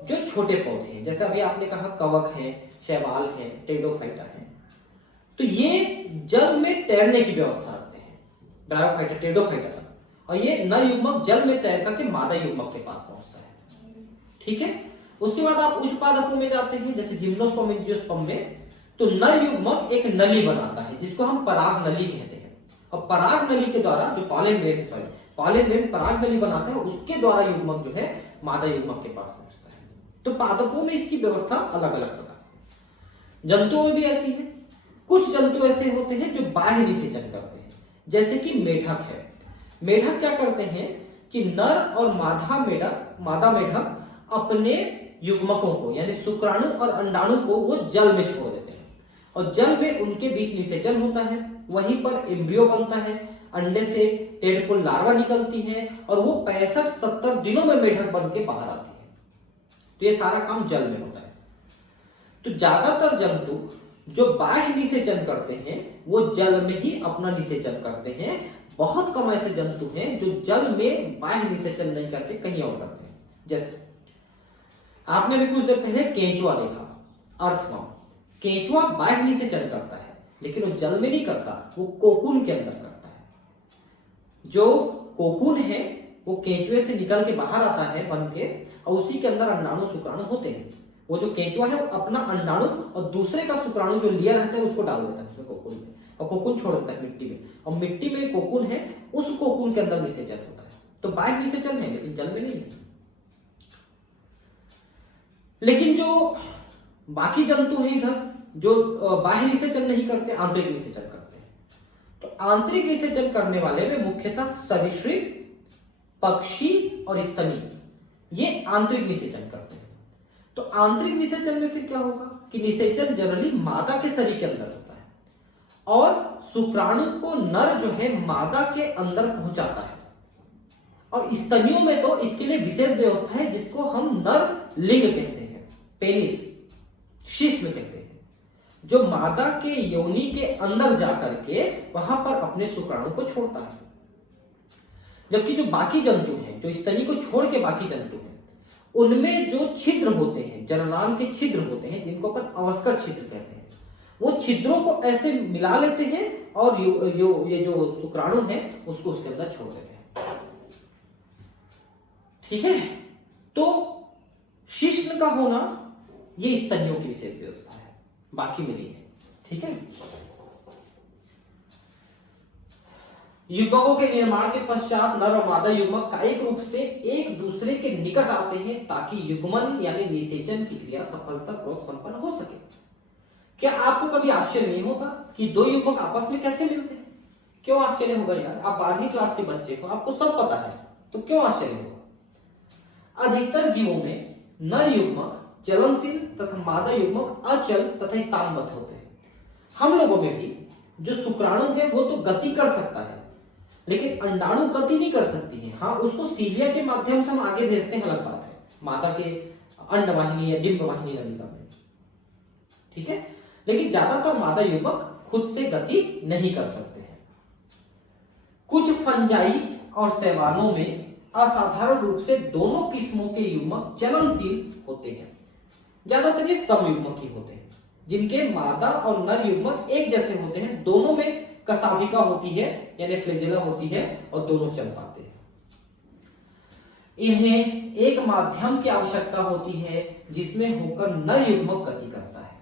जो छोटे पौधे हैं, जैसे अभी आपने कहा कवक है, शैवाल है, टेरिडोफाइटा है, तो ये जल में तैरने की व्यवस्था रखते हैं, ब्रायोफाइटा, टेरिडोफाइटा तक। और ये नर युग्मक जल में तैर करके मादा युग्मक के पास पहुंचता है, ठीक है। उसके बाद आप उच्च पादपों में जाते हैं, जैसे जिम्नोस्पर्म, एंजियोस्पर्म में, तो नर युग्मक एक नली बनाता है जिसको हम पराग नली कहते हैं। और पराग नली के द्वारा जो पॉलन ग्रैंड पराग नली बनाता है, उसके द्वारा युग्मक जो है मादा युग्मक के पास पहुंचता है। तो पादपों में इसकी व्यवस्था अलग अलग प्रकार से। जंतुओं में भी ऐसी है। कुछ जंतु ऐसे होते हैं जो बाह्य निषेचन करते हैं, जैसे कि मेढक है। मेढक क्या करते हैं कि नर और मादा मेढक अपने युग्मकों को यानी शुक्राणु और अंडाणु को वो जल में छोड़ देते हैं और जल में उनके बीच निषेचन होता है। वहीं पर एम्ब्रियो बनता है, अंडे से टेडपोल लार्वा निकलती है और वो 65-70 दिनों में मेढक बन के बाहर आती है। तो ये सारा काम जल में होता है। तो ज्यादातर जंतु जो बाह्य निषेचन करते हैं वो जल में ही अपना निषेचन करते हैं। बहुत कम ऐसे जंतु हैं जो जल में बाह्य निषेचन नहीं करके कहीं और करते हैं। जैसे आपने भी कुछ देर पहले केंचुआ देखा, अर्थवर्म। केंचुआ बाह्य निषेचन करता है लेकिन वो जल में नहीं करता, वो कोकून के अंदर करता है। जो कोकून है वो केंचुए से निकल के बाहर आता है बन के, और उसी के अंदर अंडाणु शुक्राणु होते हैं। वो जो केंचुआ है वो अपना अंडाणु और दूसरे का शुक्राणु जो लिया रहता है उसको डाल देता है उसमें कोकून में, और कोकून छोड़ देता है मिट्टी में, और मिट्टी में कोकून है, उस कोकून के अंदर निषेचन होता है। तो बाह्य निषेचन है लेकिन जल में नहीं है। लेकिन जो बाकी जंतु हैं इधर जो बाह्य निषेचन नहीं करते, आंतरिक निषेचन करते हैं। तो आंतरिक निषेचन करने वाले में मुख्यतः सरीसृप, पक्षी और स्तनी, ये आंतरिक निषेचन करते हैं। तो आंतरिक निषेचन में फिर क्या होगा कि निषेचन जनरली मादा के शरीर के अंदर होता है, और शुक्राणु को नर जो है मादा के अंदर पहुंचाता है। और स्तनियों में तो इसके लिए विशेष व्यवस्था है जिसको हम नर लिंग कहते हैं, पेनिस, शिश्न कहते हैं, जो मादा के योनि के अंदर जाकर के वहां पर अपने शुक्राणु को छोड़ता है। जबकि जो बाकी जंतु हैं, जो स्तनी को छोड़ के बाकी जंतु हैं, उनमें जो छिद्र होते हैं, जननांग के छिद्र होते हैं, जिनको अपन अवस्कर छिद्र कहते हैं, वो छिद्रों को ऐसे मिला लेते हैं और ये जो शुक्राणु है उसको उसके अंदर छोड़ देते हैं। ठीक है, तो शिश्न का होना ये स्तनियों की विशेष व्यवस्था है, बाकी में नहीं है। ठीक है, युग्मकों के निर्माण के पश्चात नर और मादा युग्मक कायिक रूप से एक दूसरे के निकट आते हैं ताकि युग्मन यानी निषेचन की क्रिया सफलतापूर्वक संपन्न हो सके। क्या आपको कभी आश्चर्य नहीं होता कि दो युग्मक आपस में कैसे मिलते हैं? क्यों आश्चर्य होगा यार? आप 12वीं क्लास के बच्चे हो, आपको सब पता है, तो क्यों आश्चर्य होगा? अधिकतर जीवों में नर युग्मक चलनशील तथा मादा युग्मक अचल तथा स्थानबद्ध होते हैं। हम लोगों में भी जो शुक्राणु है वो तो गति कर सकता है लेकिन अंडाणु गति नहीं कर सकती है। हाँ, उसको सीलिया के माध्यम से हम आगे भेजते हैं, अलग बात है, माता के अंडवाहिनी या डिंबवाहिनी नलिका में। ठीक है, लेकिन ज्यादातर मादा युग्मक खुद से गति नहीं कर सकते हैं। कुछ फंजाई और शैवालों में असाधारण रूप से दोनों किस्मों के युग्मक चलनशील होते हैं। ज्यादातर ये समयुग्मक ही होते हैं जिनके मादा और नर युग्मक एक जैसे होते हैं, दोनों में कसाभिका होती है यानी फ्लैजेला होती है और दोनों चल पाते हैं। इन्हें एक माध्यम की आवश्यकता होती है जिसमें होकर नर युग्मक गति करता है।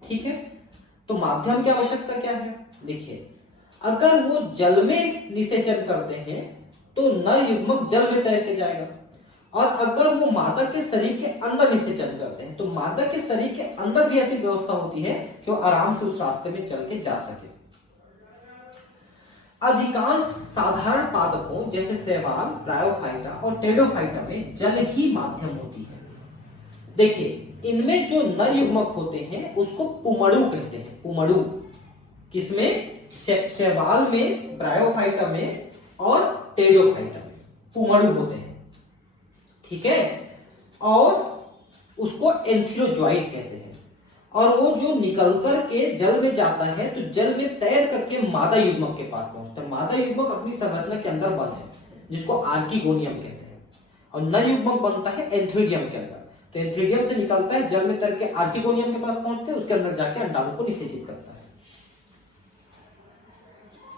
ठीक है, तो माध्यम की आवश्यकता क्या है? देखिए, अगर वो जल में निषेचन करते हैं तो नर युग्मक जल में तैर के जाएगा, और अगर वो मादा के शरीर के अंदर निषेचन करते हैं तो मादा के शरीर के अंदर भी ऐसी व्यवस्था होती है कि वो आराम से उस रास्ते में चल के जा सके। अधिकांश साधारण पादपों जैसे शैवाल, ब्रायोफाइटा और टेडोफाइटा में जल ही माध्यम होती है। देखिए, इनमें जो नर युग्मक होते हैं उसको पुमड़ु कहते हैं। पुमड़ु किसमें? शैवाल में, ब्रायोफाइटा में और टेडोफाइटा में पुमड़ु होते हैं। ठीक है, और उसको एंथिरोजॉइड कहते हैं। और वो जो निकल करके जल में जाता है तो जल में तैर करके मादा युग्मक के पास पहुंचता है। मादा युग्मक अपनी संरचना के अंदर बंद है जिसको आर्किगोनियम कहते हैं, और नर युग्मक बनता है एंथ्रिडियम के अंदर। तो एंथ्रिडियम से निकलता है, जल में तैर के आर्किगोनियम के पास पहुंचते हैं, उसके अंदर जाके अंडाणु को निषेचित करता है।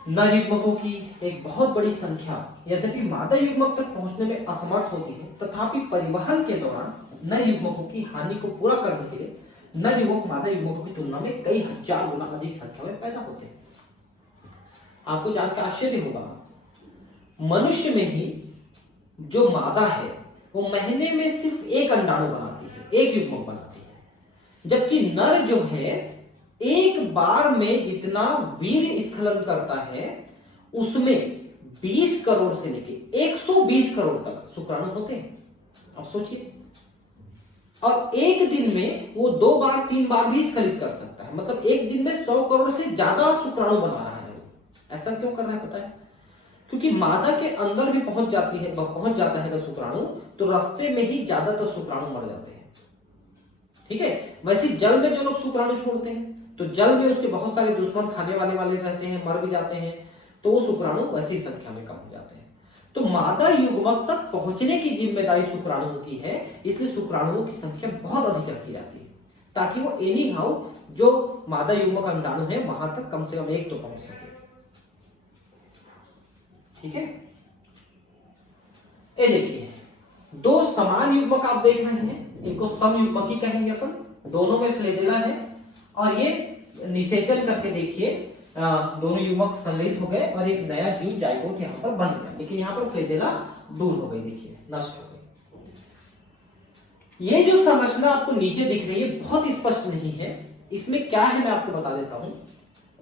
नर युग्मकों की एक बहुत बड़ी संख्या यद्यपि मादा युग्मक तक पहुंचने में असमर्थ होती है, तथापि परिवहन के दौरान नर युग्मकों की हानि को पूरा करने के लिए नर युग्मक मादा युग्मकों की तुलना में कई हजार गुना अधिक संख्या में पैदा होते हैं। आपको जानकर आश्चर्य होगा, मनुष्य में ही जो मादा है वो महीने में सिर्फ एक अंडाणु बनाती है, एक युग्मक बनाती है, जबकि नर जो है एक बार में जितना वीर्य स्खलन करता है उसमें 20 करोड़ से लेकर 120 करोड़ तक शुक्राणु होते हैं। अब सोचिए, और एक दिन में वो 2 बार 3 बार भी स्खलित कर सकता है, मतलब एक दिन में 100 करोड़ से ज्यादा शुक्राणु बना रहा है वो। ऐसा क्यों कर रहा है पता है? क्योंकि मादा के अंदर भी पहुंच जाता है शुक्राणु, तो रास्ते में ही ज्यादातर शुक्राणु मर जाते हैं। ठीक है। वैसे जल में जो लोग शुक्राणु छोड़ते हैं तो जल में उसके बहुत सारे दुश्मन खाने वाले रहते हैं, मर भी जाते हैं, तो वो शुक्राणु वैसी संख्या में कम हो जाते हैं। तो मादा युग्मक तक पहुंचने की जिम्मेदारी शुक्राणुओं की है, इसलिए शुक्राणुओं की संख्या बहुत अधिक रखी जाती है ताकि वो एनी हाउ जो मादा युग्मक अंडाणु है वहां तक कम से कम एक तो पहुंच सके। ठीक है, ये देखिए दो समान युग्मक आप देख रहे हैं, इनको समयुग्मक ही कहेंगे अपन, दोनों में फ्लैजेला है और ये निषेचन करके देखिए दोनों युग्मक संग्रहित हो गए और एक नया जीव जाइगोट यहाँ पर बन गया, लेकिन यहाँ पर फ्लैजेला दूर हो गई, देखिए नष्ट हो गई। ये जो संरचना आपको नीचे दिख रही है बहुत स्पष्ट नहीं है, इसमें क्या है मैं आपको बता देता हूं।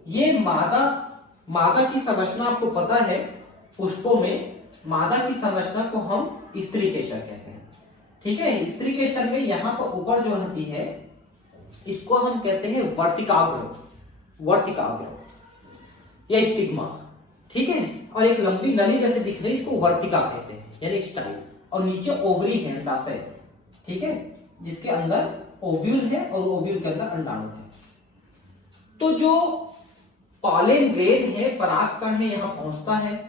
ये मादा की संरचना आपको पता है, पुष्पों में मादा की संरचना को हम स्त्री केशर कहते हैं। ठीक है, स्त्री केशर में यहां पर ऊपर जो रहती है इसको हम कहते हैं वर्तिकाग्र या स्टिग्मा। ठीक है, और एक लंबी नली जैसे दिख रही है इसको वर्तिका कहते हैं, यानी स्टाइल, और नीचे ओवरी है, अंडाशय। ठीक है, जिसके अंदर ओव्यूल है और ओव्यूल के अंदर अंडाणु है। तो जो पॉलन ग्रेड है, परागकण है, यहां पहुंचता है,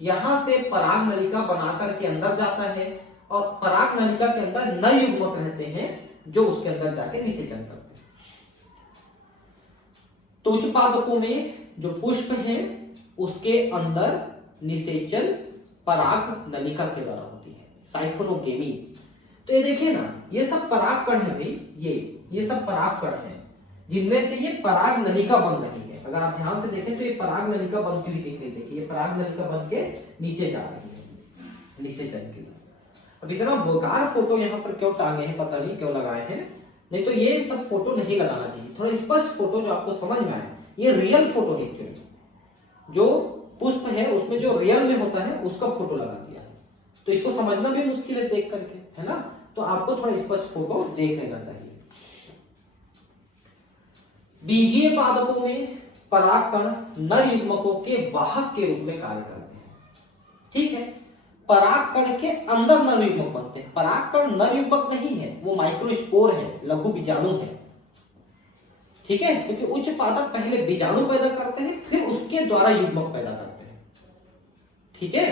यहां से पराग नलिका बनाकर के अंदर जाता है और पराग नलिका के अंदर नर युग्मक रहते हैं जो उसके अंदर जाके निषेचन करते हैं। तो उच्च पादपों में जो पुष्प है उसके अंदर निषेचन पराग नलिका के द्वारा होती है, साइफोनोगेमी। तो ये देखिए ना, ये सब परागकण है भाई, ये सब परागकण है जिनमें से ये पराग नलिका बन रही है। अगर आप ध्यान से देखें तो ये पराग नलिका बनती हुई दिख रही है, देखिए ये पराग नलिका बन के नीचे जा रही है निषेचन के लिए। अब इतना बेकार फोटो यहाँ पर क्यों टांगे हैं पता नहीं, क्यों लगाए हैं, नहीं तो ये सब फोटो नहीं लगाना चाहिए, थोड़ा स्पष्ट फोटो जो आपको समझ में आए। ये रियल फोटो है एक्चुअली, जो पुष्प है उसमें जो रियल में होता है उसका फोटो लगा दिया है, तो इसको समझना भी मुश्किल है देख करके, है ना। तो आपको थोड़ा स्पष्ट फोटो देख लेना चाहिए। बीजीय पादपों में परागकण नर युग्मकों के वाहक के रूप में कार्य करते हैं। ठीक है, परागकण के अंदर नर युग्मक बनते हैं। परागकण नर युग्मक नहीं है, वो माइक्रोस्पोर है, लघु बीजाणु है। ठीक है, क्योंकि उच्च पादप पहले बीजाणु पैदा करते हैं फिर उसके द्वारा युग्मक पैदा करते हैं। ठीक है,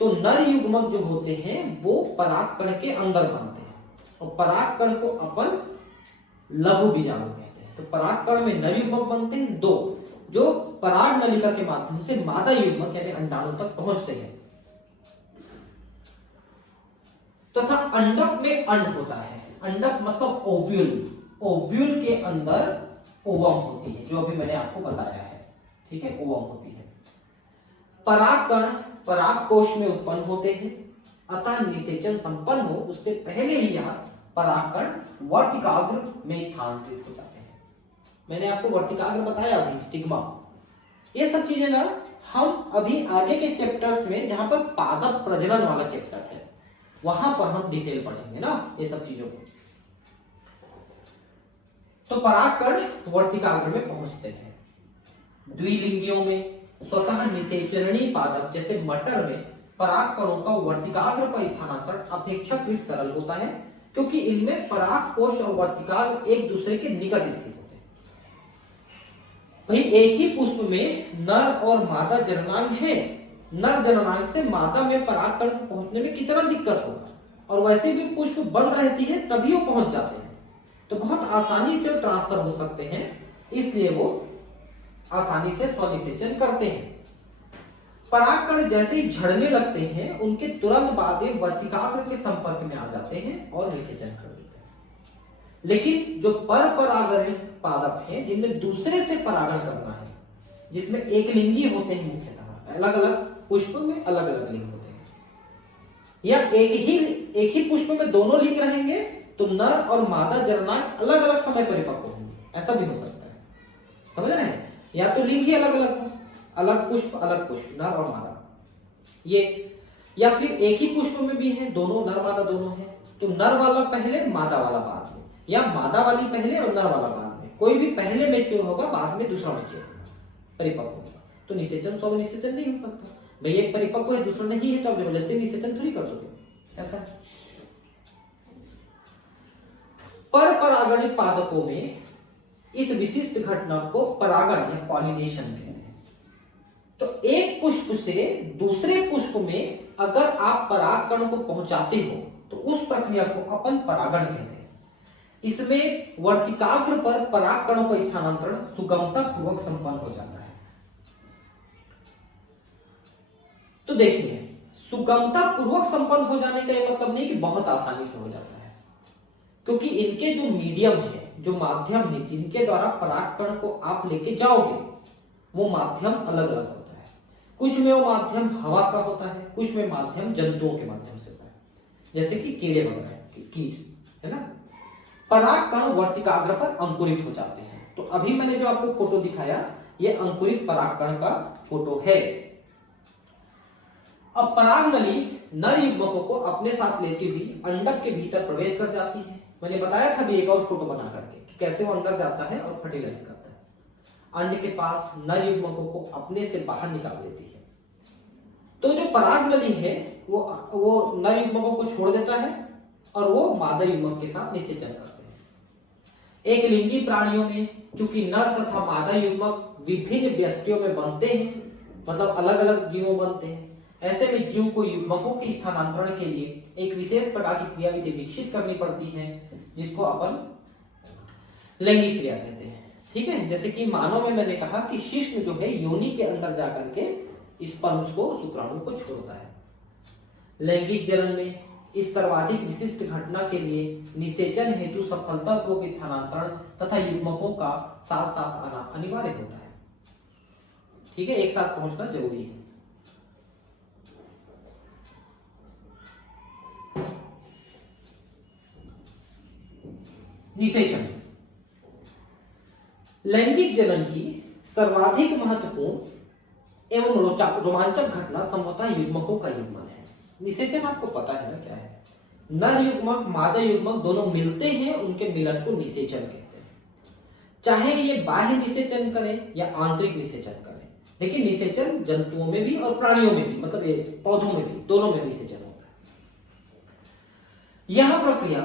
तो नर युग्मक जो होते हैं वो परागकण के अंदर बनते हैं और परागकण को अपन लघु बीजाणु कहते हैं। तो परागकण में नर युग्मक बनते हैं दो, जो पराग नलिका के माध्यम से मादा युग्मक यानी अंडाणु तक पहुंचते हैं। तथा अंडक में अंड होता है। अंडक मतलब ओव्यूल, ओव्यूल के अंदर ओवम होती है, जो अभी मैंने आपको बताया है। ठीक है, ओवम होती है। परागकण परागकोश में उत्पन्न होते हैं, अतः निषेचन संपन्न हो उससे पहले ही यहाँ परागकण वर्तिकाग्र में स्थानांतरित हो जाते हैं। मैंने आपको वर्तिकाग्र बताया अभी, स्टिग्मा, ये सब चीजें ना हम अभी आगे के चैप्टर्स में, जहां पर पादप प्रजनन वाला चैप्टर है वहां पर हम डिटेल पढ़ेंगे ना ये सब चीजों को। तो परागकण वर्तिकाग्र में पहुंचते हैं। द्विलिंगियों में स्वतः निषेचनी पादप जैसे मटर में परागकणों का वर्तिकाग्र पर स्थानांतरण अपेक्षाकृत सरल होता है, क्योंकि इनमें परागकोश और वर्तिकाग्र एक दूसरे के निकट स्थित होते हैं। वहीं एक ही पुष्प में नर और मादा जननांग है, नर जननांग से मादा में परागकण पहुंचने में कितना दिक्कत होगा, और वैसे भी पुष्प बंद रहती है तभी वो पहुंच जाते हैं, तो बहुत आसानी से ट्रांसफर हो सकते हैं, इसलिए वो आसानी से स्वनिषेचन करते हैं। परागकण जैसे ही झड़ने लगते हैं उनके तुरंत बाद वर्तिकाग्र के संपर्क में आ जाते हैं और निषेचन कर देते हैं। लेकिन जो परपरागण पादप हैं जिनमें दूसरे से परागण करना है, जिसमें एक लिंगी होते हैं, मुख्यतः अलग अलग पुष्प में अलग अलग लिंग होते हैं, या एक ही पुष्प में दोनों लिंग रहेंगे तो नर और मादा जननांग अलग अलग समय परिपक्व होंगे, ऐसा भी हो सकता है। समझ रहे हैं, या तो लिंग ही अलग अलग हो, अलग पुष्प नर और मादा, ये, या फिर एक ही पुष्प में भी है दोनों नर मादा दोनों है, तो नर वाला पहले मादा वाला बाद में, या मादा वाली पहले और नर वाला बाद में, कोई भी पहले मैच्योर होगा बाद में दूसरा मैच्योर होगा, परिपक्व होगा। तो निषेचन स्व निषेचन नहीं हो सकता भाई, एक परिपक्व है दूसरा नहीं है तो आप जबरदस्ती निषेचन थोड़ी कर दोगे, ऐसा। परपरागणित पादपों में इस विशिष्ट घटना को परागण या पॉलिनेशन कहते हैं। तो एक पुष्प से दूसरे पुष्प में अगर आप परागकण को पहुंचाते हो तो उस प्रक्रिया को अपन परागण कहते हैं। इसमें वर्तिकाग्र पर परागकणों का स्थानांतरण सुगमता पूर्वक संपन्न हो जाता है। तो देखिए, सुगमता पूर्वक संपन्न हो जाने का यह मतलब नहीं कि बहुत आसानी से हो जाता है, क्योंकि इनके जो मीडियम है, जो माध्यम है जिनके द्वारा परागकण को आप लेके जाओगे, वो माध्यम अलग अलग होता है। कुछ में वो माध्यम हवा का होता है, कुछ में माध्यम जंतुओं के माध्यम से होता है, जैसे कि कीड़े वगैरह, कीट है ना। परागकण वर्तिकाग्र पर अंकुरित हो जाते हैं। तो अभी मैंने जो आपको फोटो दिखाया, ये अंकुरित परागकण का फोटो है। अब पराग नली नर युग्मकों को अपने साथ लेती हुई अंडक के भीतर प्रवेश कर जाती है। मैंने बताया था भी एक और फोटो बना करके कि कैसे वो अंदर जाता है और फर्टिलाइज करता है। अंड के पास नर युग्मकों को अपने से बाहर निकाल देती है। तो जो पराग नली है वो नर युग्मकों को छोड़ देता है और वो मादा युग्मक के साथ निषेचन करते हैं। एक लिंगी प्राणियों में चूंकि नर तथा मादा युग्मक विभिन्न व्यष्टियों में बनते हैं, मतलब अलग अलग जीवों बनते हैं, ऐसे में जीव को युग्मकों के स्थानांतरण के लिए एक विशेष प्रकार की क्रियाविधि विकसित करनी पड़ती है, जिसको अपन लैंगिक क्रिया कहते हैं। ठीक है, जैसे कि मानव में मैंने कहा कि शिश्न जो है योनि के अंदर जाकर के स्पर्म्स को, शुक्राणु को छोड़ता है। लैंगिक जनन में इस सर्वाधिक विशिष्ट घटना के लिए निषेचन हेतु सफलतापूर्वक स्थानांतरण तथा युग्मकों का साथ साथ आना अनिवार्य होता है। ठीक है, एक साथ पहुंचना जरूरी है। निषेचन लैंगिक जनन की सर्वाधिक महत्वपूर्ण एवं रोमांचक घटना संभवतः युग्मकों का युग्मन है। निषेचन आपको पता है ना क्या है? नर युग्मक मादा युग्मक दोनों मिलते हैं, उनके मिलन को निषेचन कहते हैं। चाहे ये बाह्य निषेचन करें या आंतरिक निषेचन करें, लेकिन निषेचन जंतुओं में भी और प्राणियों में भी, मतलब ये पौधों में भी, दोनों में निषेचन होता है। यह प्रक्रिया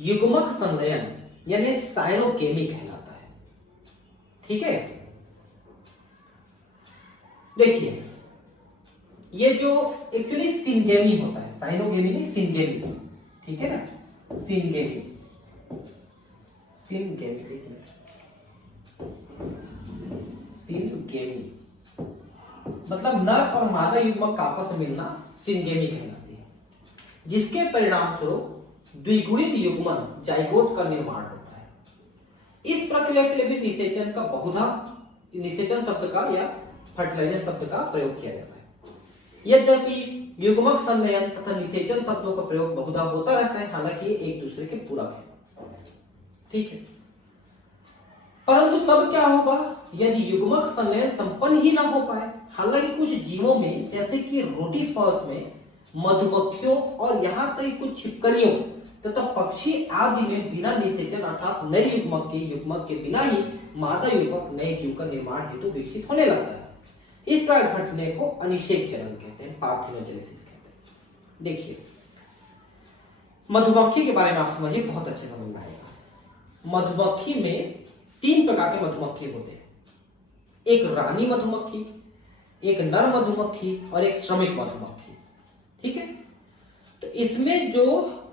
युग्मक संलयन यानी साइनोगेमी कहलाता है। ठीक है, देखिए ये जो एक्चुअली सिनगेमी होता है, साइनोगेमी नहीं सिनगेमी, ठीक है ना, सिनगेमी मतलब नर और मादा युग्मक का आपस में मिलना सिनगेमी कहलाती है, जिसके परिणाम स्वरूप द्विगुणित युग्मन जाइगोट का निर्माण होता है। इस प्रक्रिया के लिए भी निषेचन का बहुधा, निषेचन शब्द का या फर्टिलाइजर शब्द का प्रयोग किया जाता है। यद्यपि युग्मक संलयन तथा निषेचन शब्दों का प्रयोग बहुधा होता रहता है, हालांकि ये एक दूसरे के पूरक है। ठीक है, परंतु तब क्या होगा यदि युग्मक संलयन संपन्न ही ना हो पाए। हालांकि कुछ जीवों में, जैसे कि रोटीफर्स में, मधुमक्खियों और यहां तक कुछ छिपकलियों तथा पक्षी आदि में बिना निषेचन अर्थात नए युग्मक के बिना ही मादा युग्मक नए जीव का निर्माण हेतु विकसित होने लगता है। इस प्रकार घटने को अनिषेक चरण कहते हैं, पार्थिनोजेनेसिस कहते हैं। देखिए, मधुमक्खी के बारे में आप समझिए, बहुत अच्छे समझ में आएगा। मधुमक्खी में 3 प्रकार के मधुमक्खी होते हैं, एक रानी मधुमक्खी, एक नर मधुमक्खी और एक श्रमिक मधुमक्खी। ठीक है, तो इसमें जो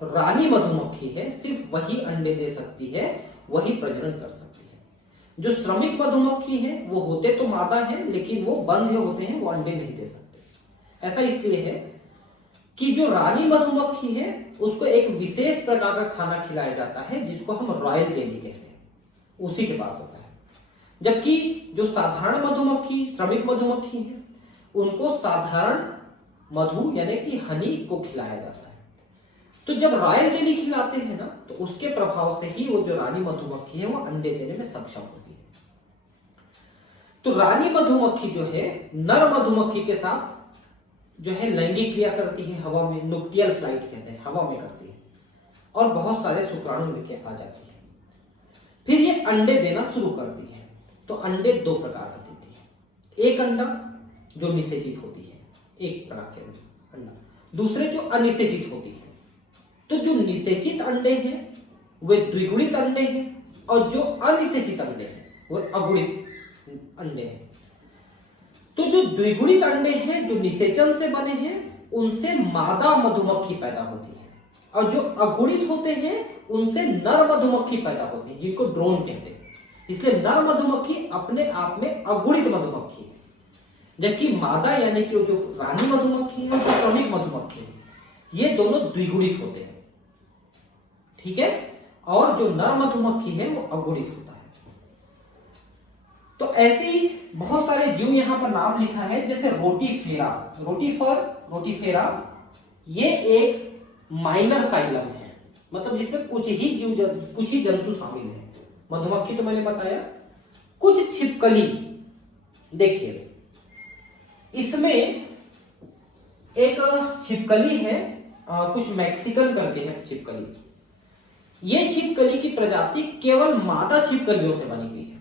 रानी मधुमक्खी है सिर्फ वही अंडे दे सकती है, वही प्रजनन कर सकती है। जो श्रमिक मधुमक्खी है वो होते तो मादा है, लेकिन वो बंध होते हैं, वो अंडे नहीं दे सकते। ऐसा इसलिए है कि जो रानी मधुमक्खी है उसको एक विशेष प्रकार का खाना खिलाया जाता है, जिसको हम रॉयल जेली कहते हैं, उसी के पास होता है। जबकि जो साधारण मधुमक्खी, श्रमिक मधुमक्खी है, उनको साधारण मधु यानी कि हनी को खिलाया जाता है। तो जब रॉयल जेली खिलाते हैं ना, तो उसके प्रभाव से ही वो जो रानी मधुमक्खी है वो अंडे देने में सक्षम होती है। तो रानी मधुमक्खी जो है नर मधुमक्खी के साथ जो है लैंगिक क्रिया करती है, हवा में, नुक्टियल फ्लाइट कहते हैं, हवा में करती है, और बहुत सारे शुक्राणु लेके आ जाती है। फिर ये अंडे देना शुरू करती है। तो अंडे 2 प्रकार के देती है, एक अंडा जो निषेचित होती है, एक प्रकार के अंडा, दूसरे जो अनिषेचित होती है। तो जो निषेचित अंडे हैं वे द्विगुणित अंडे हैं, और जो अनिषेचित अंडे हैं वो अगुणित अंडे हैं। तो जो द्विगुणित अंडे हैं, जो निषेचन से बने हैं, उनसे मादा मधुमक्खी पैदा होती है, और जो अगुणित होते हैं उनसे नर मधुमक्खी पैदा होती है, जिनको ड्रोन कहते हैं। इसलिए नर मधुमक्खी अपने आप में अगुणित मधुमक्खी है, जबकि मादा यानी कि जो रानी मधुमक्खी है, जो श्रमिक मधुमक्खी है, ये दोनों द्विगुणित होते हैं, ठीक है। और जो नर मधुमक्खी है वो अगुणित होता है। तो ऐसे ही बहुत सारे जीव यहां पर नाम लिखा है, जैसे रोटीफेरा, रोटीफेरा, ये एक माइनर फाइलम है, मतलब जिसमें कुछ ही जंतु शामिल है। मधुमक्खी तो मैंने बताया। कुछ छिपकली, देखिए इसमें एक छिपकली है, कुछ मैक्सिकन करके है छिपकली। ये छिपकली की प्रजाति केवल मादा छिपकलियों से बनी हुई है,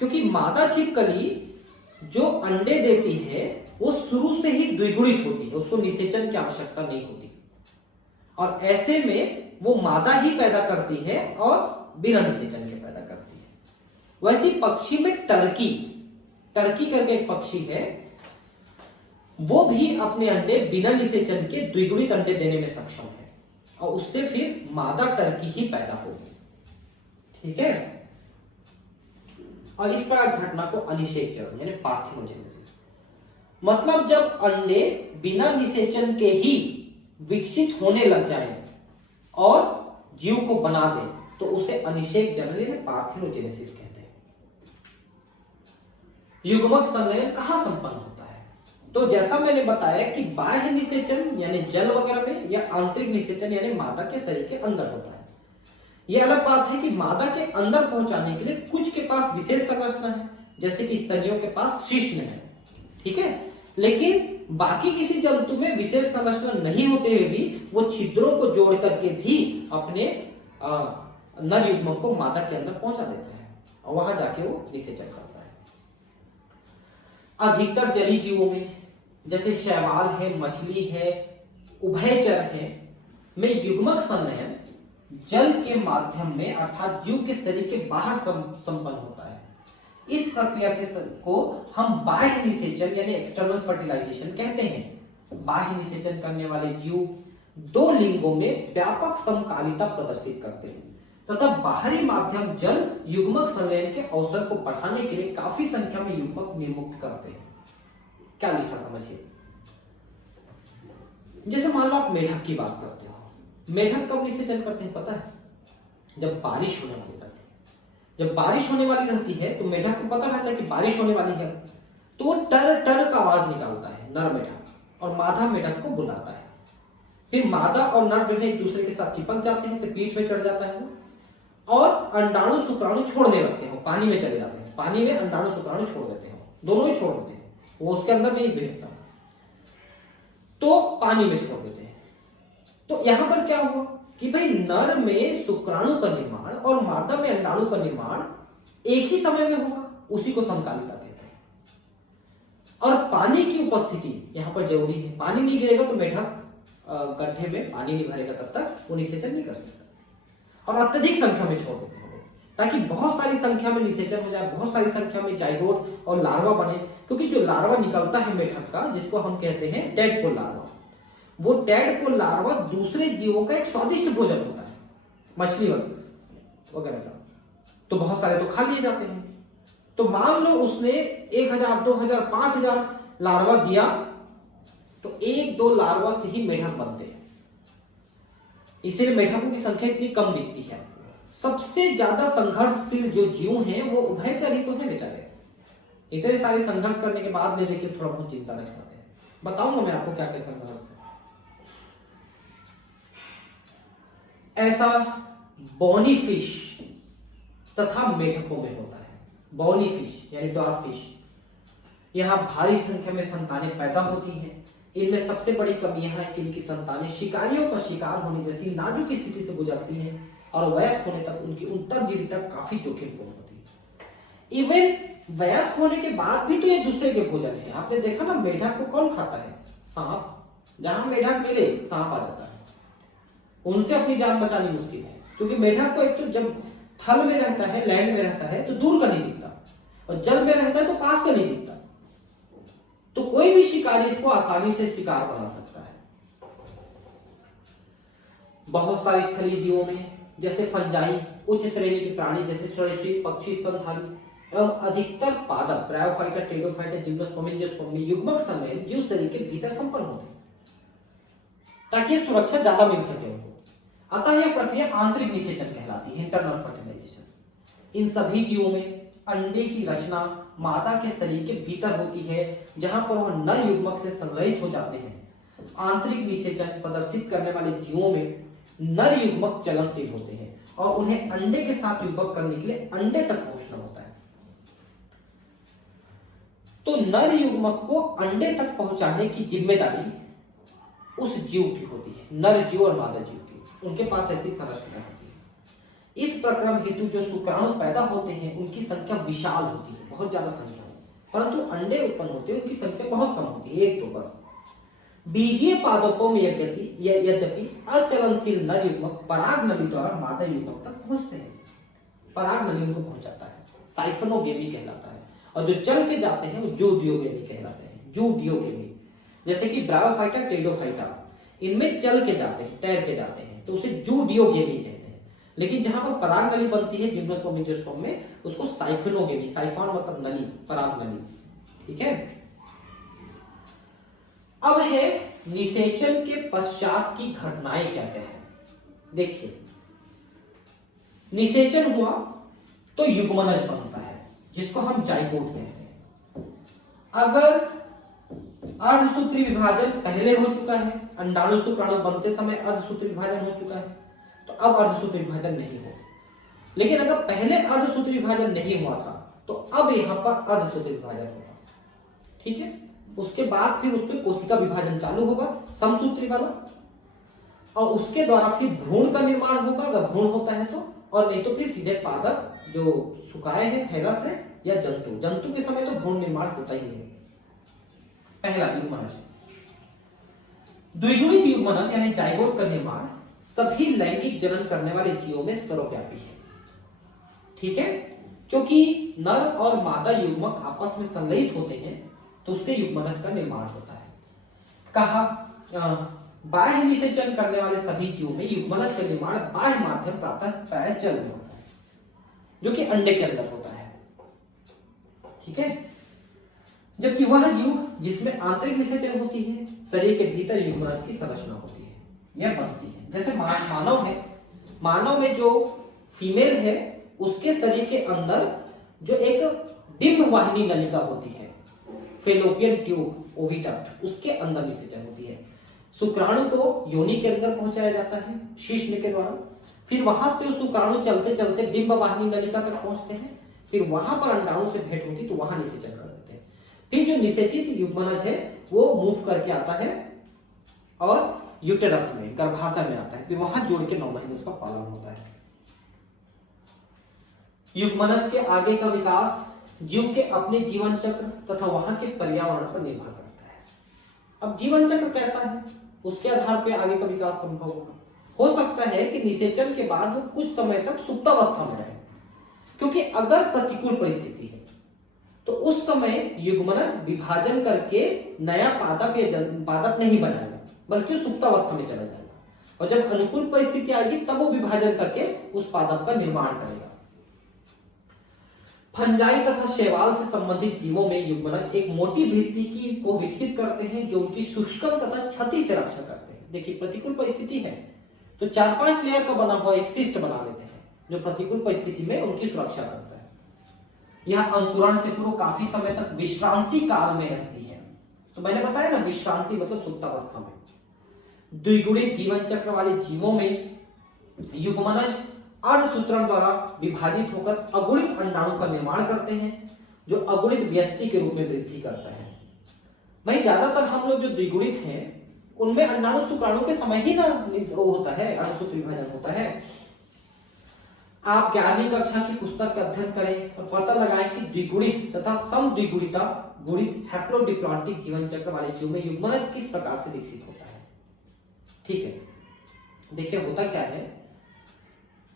क्योंकि मादा छिपकली जो अंडे देती है वो शुरू से ही द्विगुणित होती है, उसको निषेचन की आवश्यकता नहीं होती, और ऐसे में वो मादा ही पैदा करती है और बिना निषेचन के पैदा करती है। वैसे पक्षी में टर्की करके एक पक्षी है, वो भी अपने अंडे बिना निषेचन के द्विगुणित अंडे देने में सक्षम है, और उससे फिर मादा टर्की ही पैदा होगी, ठीक है। और इस प्रकार घटना को अनिषेचन यानी पार्थिनोजेनेसिस, मतलब जब अंडे बिना निषेचन के ही विकसित होने लग जाए और जीव को बना दे, तो उसे अनिषेक जनन यानी पार्थिनोजेनेसिस कहते हैं। युग्मक संलयन कहां संपन्न होता है? तो जैसा मैंने बताया कि बाह्य निषेचन यानी जल वगैरह में, या आंतरिक निषेचन यानी मादा के शरीर के अंदर होता है। यह अलग बात है कि मादा के अंदर पहुंचाने के लिए कुछ के पास विशेष संरचना है, जैसे कि स्तनियों के पास शिश्न है, ठीक है, लेकिन बाकी किसी जंतु में विशेष संरचना नहीं होते हुए भी वो छिद्रों को जोड़ करके भी अपने नर युग्मक को मादा के अंदर पहुंचा देता है, और वहां जाके वो निषेचन करता है। अधिकतर जलीय जीवों में, जैसे शैवाल है, मछली है, उभयचर है, में युग्मक संलयन जल के माध्यम में अर्थात जीव के शरीर के बाहर संपन्न होता है। इस प्रक्रिया को हम बाह्य निषेचन यानी एक्सटर्नल फर्टिलाइजेशन कहते हैं। बाह्य निषेचन करने वाले जीव दो लिंगों में व्यापक समकालिता प्रदर्शित करते हैं तथा बाहरी माध्यम जल युग्मक संलयन के अवसर को बढ़ाने के लिए काफी संख्या में युग्मक निर्मुक्त करते हैं। क्या लिखा समझिए, जैसे मान लो आप मेढक की बात करते हो। मेढक कब निषेचन करते हैं पता है? जब बारिश होने वाली रहती है। जब बारिश होने वाली रहती है तो मेढक को पता रहता है कि बारिश होने वाली है, तो वो टर टर का आवाज निकालता है नर मेढक, और मादा मेढक को बुलाता है। फिर मादा और नर जो है एक दूसरे के साथ चिपक जाते हैं, से पीठ पे चढ़ जाता है वो, और अंडाणु शुक्राणु छोड़ने लगते हैं, पानी में चले जाते हैं। पानी में अंडाणु शुक्राणु छोड़ देते हैं, दोनों ही छोड़ देते हैं, वो उसके अंदर नहीं भेजता, तो पानी में छोड़ देते हैं। तो यहां पर क्या हुआ कि भाई नर में शुक्राणु का निर्माण और मादा में अंडाणु का निर्माण एक ही समय में होगा, उसी को समकालिता कहते हैं। और पानी की उपस्थिति यहां पर जरूरी है। पानी नहीं गिरेगा तो मेढक गड्ढे में पानी नहीं भरेगा, तब तक वो निषेचन नहीं कर सकता। और अत्यधिक संख्या में छोड़ देते हैं ताकि बहुत सारी संख्या में निषेचन हो जाए, बहुत सारी संख्या में जाइगोट और लार्वा बने। क्योंकि जो लार्वा निकलता है मेढक का, जिसको हम कहते हैं टेडपोल लार्वा, वो टेडपोल लार्वा दूसरे जीवों का एक स्वादिष्ट भोजन होता है, मछली वगैरह का, तो बहुत सारे तो खा लिए जाते हैं। तो मान लो उसने 1000, 2000, 5000 लार्वा दिया, तो 1-2 लार्वा से ही मेढक बनते हैं। इसलिए मेढकों की संख्या इतनी कम दिखती है। सबसे ज्यादा संघर्षशील जो जीव हैं वो उभयचर ही तो है बेचारे। इतने सारे संघर्ष करने के बाद ले देखिए थोड़ा बहुत चिंता रह जाते हैं। बताऊंगा मैं आपको क्या क्या संघर्ष है। ऐसा बोनी फिश तथा मेढकों में होता है। बोनी फिश यानी डॉर्फ फिश, यहां भारी संख्या में संतानें पैदा होती हैं। इनमें सबसे बड़ी कमी यह है कि इनकी संतानें शिकारियों का शिकार होने जैसी नाजुक स्थिति से गुजरती हैं और वयस्क होने तक उनकी उत्तरजीविता काफी जोखिमपूर्ण होती है। इवन वयस्क होने के बाद भी तो ये दूसरे के भोजन है। आपने देखा ना, मेढक को कौन खाता है? सांप। जहां मेढक मिले सांप आ जाता है, उनसे अपनी जान बचानी मुश्किल है। क्योंकि मेढक को एक तो जब थल में रहता है, लैंड में रहता है, तो दूर का नहीं दिखता, और जल में रहता है तो पास का नहीं दिखता। तो कोई भी शिकारी इसको आसानी से शिकार बना सकता है। बहुत सारे स्थलीय जीवों में जैसे फंजाई, उच्च श्रेणी के प्राणी जैसे सरीसृप, पक्षी, स्तनधारी एवं अधिकतर पादप, ब्रायोफाइटा, टेरिडोफाइटा, जिम्नोस्पर्म, एंजियोस्पर्म में युग्मक समय जीव शरीर के भीतर संपन्न होते हैं ताकि सुरक्षा ज्यादा मिल सके उनको। अतः यह प्रक्रिया आंतरिक निषेचन कहलाती है, इंटरनल फर्टिलाइजेशन। इन सभी जीवों में अंडे की रचना मादा के शरीर के भीतर होती है, जहां पर वह नर युग्मक से संग्रहित हो जाते हैं। आंतरिक निषेचन प्रदर्शित करने वाले जीवों में नर युग्मक चलनशील होते हैं और उन्हें अंडे के साथ युग्मक करने के लिए अंडे तक पहुंचना होता है। तो नर युग्मक को अंडे तक पहुंचाने की जिम्मेदारी उस जीव की होती है, नर जीव और मादा जीव की। उनके पास ऐसी संरचना होती है। इस प्रक्रम हेतु जो शुक्राणु पैदा होते हैं उनकी संख्या विशाल होती है, बहुत ज्यादा संख्या होती है, परंतु अंडे उत्पन्न होते हैं उनकी संख्या बहुत कम होती है, एक तो बस। बीजीय पादपों में यद्यपि अचलनशील नर युग्मक पराग नली द्वारा मादा युग्मक तक पहुंचते हैं, पराग नली उनको पहुंचाता है, साइफोनोगेमी कहलाता है। और जो चल के जाते हैं वो जूडियोगेमी कहलाते हैं, जूडियोगेमी। जैसे कि ब्रायोफाइटा, टेरिडोफाइटा, इनमें चल के जाते हैं, तैर के जाते हैं, तो उसे जूडियोगेमी कहते हैं। लेकिन जहां पर पराग नली बनती है जिम्नोस्पर्म, एंजियोस्पर्म में, उसको साइफोनोगेमी, साइफोन मतलब नली, पराग नली, ठीक है। अब है निषेचन के पश्चात की घटनाएं क्या क्या है। देखिए, निषेचन हुआ तो युग्मनज बनता है, जिसको हम जाइगोट कहते हैं। अगर अर्धसूत्री विभाजन पहले हो चुका है, अंडाणु शुक्राणु बनते समय अर्धसूत्री विभाजन हो चुका है, तो अब अर्धसूत्री विभाजन नहीं हो। लेकिन अगर पहले अर्धसूत्री विभाजन नहीं हुआ था तो अब यहां पर अर्धसूत्री विभाजन होगा, ठीक है। उसके बाद फिर उसमें कोशिका विभाजन चालू होगा, समसूत्री वाला, और उसके द्वारा फिर भ्रूण का निर्माण होगा अगर भ्रूण होता है तो, और नहीं तो फिर सीधे पादप जो सुखाए हैं थैलस है या जंतु, जंतु के समय तो भ्रूण निर्माण होता ही है। पहला युग्मनज। द्विगुणित युग्मनज यानी जाइगोट का निर्माण सभी लैंगिक जनन करने वाले जीवों में सर्वव्यापी है, ठीक है। क्योंकि नर और मादा युग्मक आपस में संलयित होते हैं तो उससे युग्मनज का निर्माण होता है। कहा बाह्य निषेचन करने वाले सभी जीवों में युग्मनज का निर्माण बाह्य माध्यम प्रायः जल में होता है, जो कि अंडे के अंदर होता है, ठीक है। जबकि वह जीव जिसमें आंतरिक निषेचन होती है, शरीर के भीतर युग्मनज की संरचना होती है, यह बनती है। जैसे मानव है, मानव में जो फीमेल है उसके शरीर के अंदर जो एक डिंब वाहिनी नलिका होती है, फेलोपियन ट्यूब, ओविटक, उसके अंदर निषेचन होती है। शुक्राणु को योनि के अंदर पहुंचाया जाता है शीश्न के द्वारा, फिर वहां से शुक्राणु चलते चलते डिंब वाहिनी नलिका तक पहुंचते हैं, फिर वहां पर अंडाणु से भेंट होती तो वहां निषेचन कर देते हैं। फिर जो निषेचित युग्मनज है वो मूव करके आता है और यूटेरस में, गर्भाशय में आता है, फिर वहां जोड़ के 9 महीने उसका पालन होता है। युग्मनज के आगे का विकास जीव के अपने जीवन चक्र तथा वहां के पर्यावरण पर निर्भर करता है। अब जीवन चक्र कैसा है उसके आधार पर आगे का विकास संभव होगा। हो सकता है कि निषेचन के बाद वो कुछ समय तक सुप्तावस्था में रहे, क्योंकि अगर प्रतिकूल परिस्थिति है तो उस समय युग्मनज विभाजन करके नया पादप या पादप नहीं बनाएगा, बल्कि सुप्तावस्था में चला जाएगा, और जब अनुकूल परिस्थिति आएगी तब वो विभाजन करके उस पादप का निर्माण करेगा। फंजाई तथा शैवाल से संबंधित जीवों में युग्मनज एक मोटी भित्ति की को विकसित करते हैं जो उनकी शुष्कन तथा क्षति से रक्षा करते हैं। देखिए, प्रतिकूल परिस्थिति है तो 4-5 लेयर का बना हुआ एक सिस्ट बना लेते हैं जो प्रतिकूल परिस्थिति में उनकी सुरक्षा करता है। यह अंकुरण से पूर्व काफी समय तक विश्रांति काल में रहती है। तो मैंने बताया ना, विश्रांति मतलब सुप्तावस्था में। द्विगुणित जीवन चक्र वाले जीवों में युग्मनज अर्धसूत्रण द्वारा विभाजित होकर अगुणित अंडाणु का निर्माण करते हैं, जो अगुणित व्यष्टि के रूप में वृद्धि करता है। भाई ज्यादातर हम लोग जो द्विगुणित हैं उनमें अंडाणु शुक्राणु के समय ही ना होता है, अर्धसूत्र विभाजन होता है। आप 11वीं कक्षा की पुस्तक का अध्ययन करें और पता लगाएं कि द्विगुणित तथा समद्विगुणिता गुणित हैप्लोडिप्लॉन्टिक जीवन चक्र वाले जीव में युग्मनज किस प्रकार से विकसित होता है। ठीक है, देखिए होता क्या है,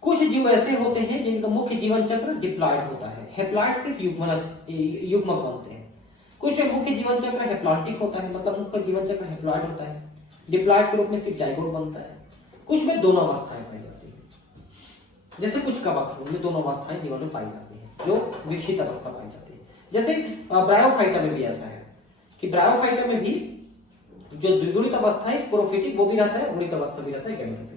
कुछ जीव ऐसे होते हैं जिनका मुख्य जीवन चक्र डिप्लॉयड होता है। हैप्लॉयड सिर्फ युग्मक बनते हैं। कुछ में मुख्य जीवन चक्र हैप्लॉन्टिक होता है, मतलब मुख्य जीवन चक्र हैप्लॉयड होता है। डिप्लॉयड के रूप में सिर्फ जाइगोट बनता है। कुछ में दोनों अवस्थाएं पाई जाती है, जैसे कुछ कवक उनमें दोनों अवस्थाएं जीवन में पाई जाती है, जो विकसित अवस्था पाई जाती है। जैसे ब्रायोफाइटा में भी ऐसा है कि ब्रायोफाइटा में भी जो द्विगुणित अवस्था है स्पोरोफिटिक वो भी रहता है, गुणित अवस्था भी रहता है गैमेटोफिटिक।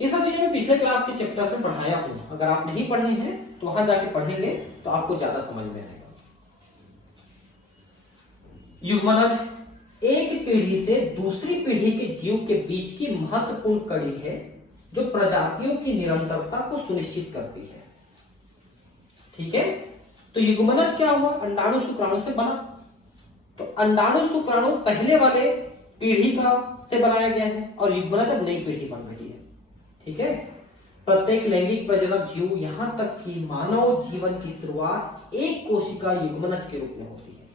ये सब चीजें मैं पिछले क्लास के चैप्टर्स में पढ़ाया हूं, अगर आप नहीं पढ़े हैं तो वहां जाके पढ़ेंगे तो आपको ज्यादा समझ में आएगा। युग्मनज एक पीढ़ी से दूसरी पीढ़ी के जीव के बीच की महत्वपूर्ण कड़ी है जो प्रजातियों की निरंतरता को सुनिश्चित करती है। ठीक है, तो युग्मनज क्या हुआ? अंडाणु शुक्राणु से बना। तो अंडाणु शुक्राणु पहले वाले पीढ़ी का से बनाया गया है और युग्मनज अब नई पीढ़ी बन रही है। ठीक है, प्रत्येक लैंगिक प्रजनक जीव यहां तक कि मानव जीवन की शुरुआत एक कोशिका युग्मनज के रूप में होती है।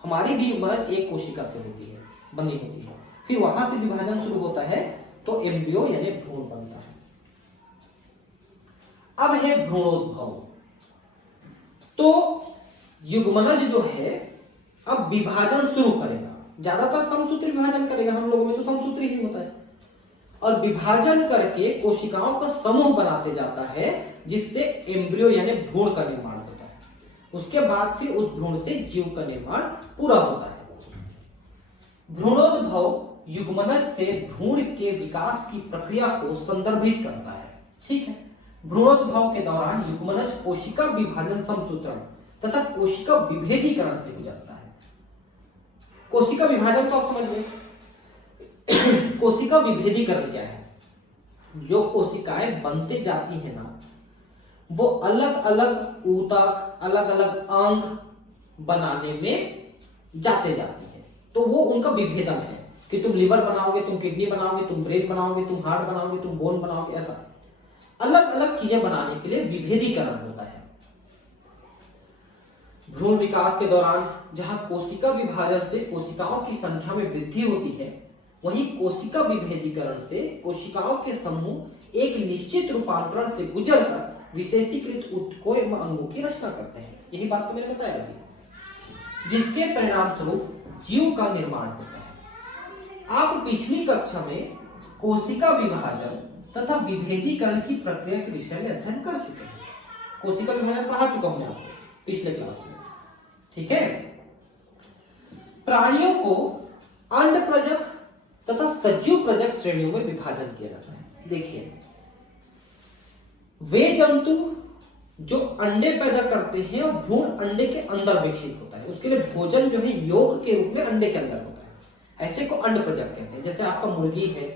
हमारी भी युग्मनज एक कोशिका से होती है, बनी होती है। फिर वहां से विभाजन शुरू होता है तो एम्ब्रियो यानी भ्रूण बनता है। अब है भ्रूणोद्भव। तो युग्मनज जो है अब विभाजन शुरू करेगा। ज्यादातर समसूत्री विभाजन करेगा, हम लोगों में तो समसूत्री ही होता है, और विभाजन करके कोशिकाओं का समूह बनाते जाता है जिससे एम्ब्रियो यानी भ्रूण का निर्माण होता है। उसके बाद फिर उस भ्रूण से जीव का निर्माण पूरा होता है। भ्रूणोद्भव युग्मनज से भ्रूण के विकास की प्रक्रिया को संदर्भित करता है। ठीक है, भ्रूणोद्भव के दौरान युग्मनज कोशिका विभाजन समसूत्रण तथा कोशिका विभेदीकरण से गुजरता है। कोशिका विभाजन तो आप समझ गए। कोशिका विभेदीकरण क्या है? जो कोशिकाएं बनते जाती है ना, वो अलग अलग ऊतक, अलग अलग अंग बनाने में जाते जाती है। तो वो उनका विभेदन है कि तुम लिवर बनाओगे, तुम किडनी बनाओगे, तुम ब्रेन बनाओगे, तुम हार्ट बनाओगे, तुम बोन बनाओगे। ऐसा अलग अलग चीजें बनाने के लिए विभेदीकरण होता है। भ्रूण विकास के दौरान जहां कोशिका विभाजन से कोशिकाओं की संख्या में वृद्धि होती है, वहीं कोशिका विभेदीकरण से कोशिकाओं के समूह एक निश्चित रूपांतरण से गुजरकर विशेषीकृत ऊतकों एवं अंगों की रचना करते हैं। यही बात तो मैंने बताया अभी, जिसके परिणाम स्वरूप जीव का निर्माण होता है। आप पिछली कक्षा में कोशिका विभाजन तथा विभेदीकरण की प्रक्रिया के विषय में अध्ययन कर चुके हैं। कोशिका विभाजन पढ़ा चुका हूं आपको पिछले क्लास में। ठीक है, प्राणियों को अंडप्रजक तथा सजीव प्रजक श्रेणियों में विभाजन किया जाता है। देखिए, वे जंतु जो अंडे पैदा करते हैं और भ्रूण अंडे के अंदर विकसित होता है, उसके लिए भोजन जो है योग के रूप में अंडे के अंदर होता है। ऐसे को अंडप्रजक कहते हैं। जैसे आपका मुर्गी है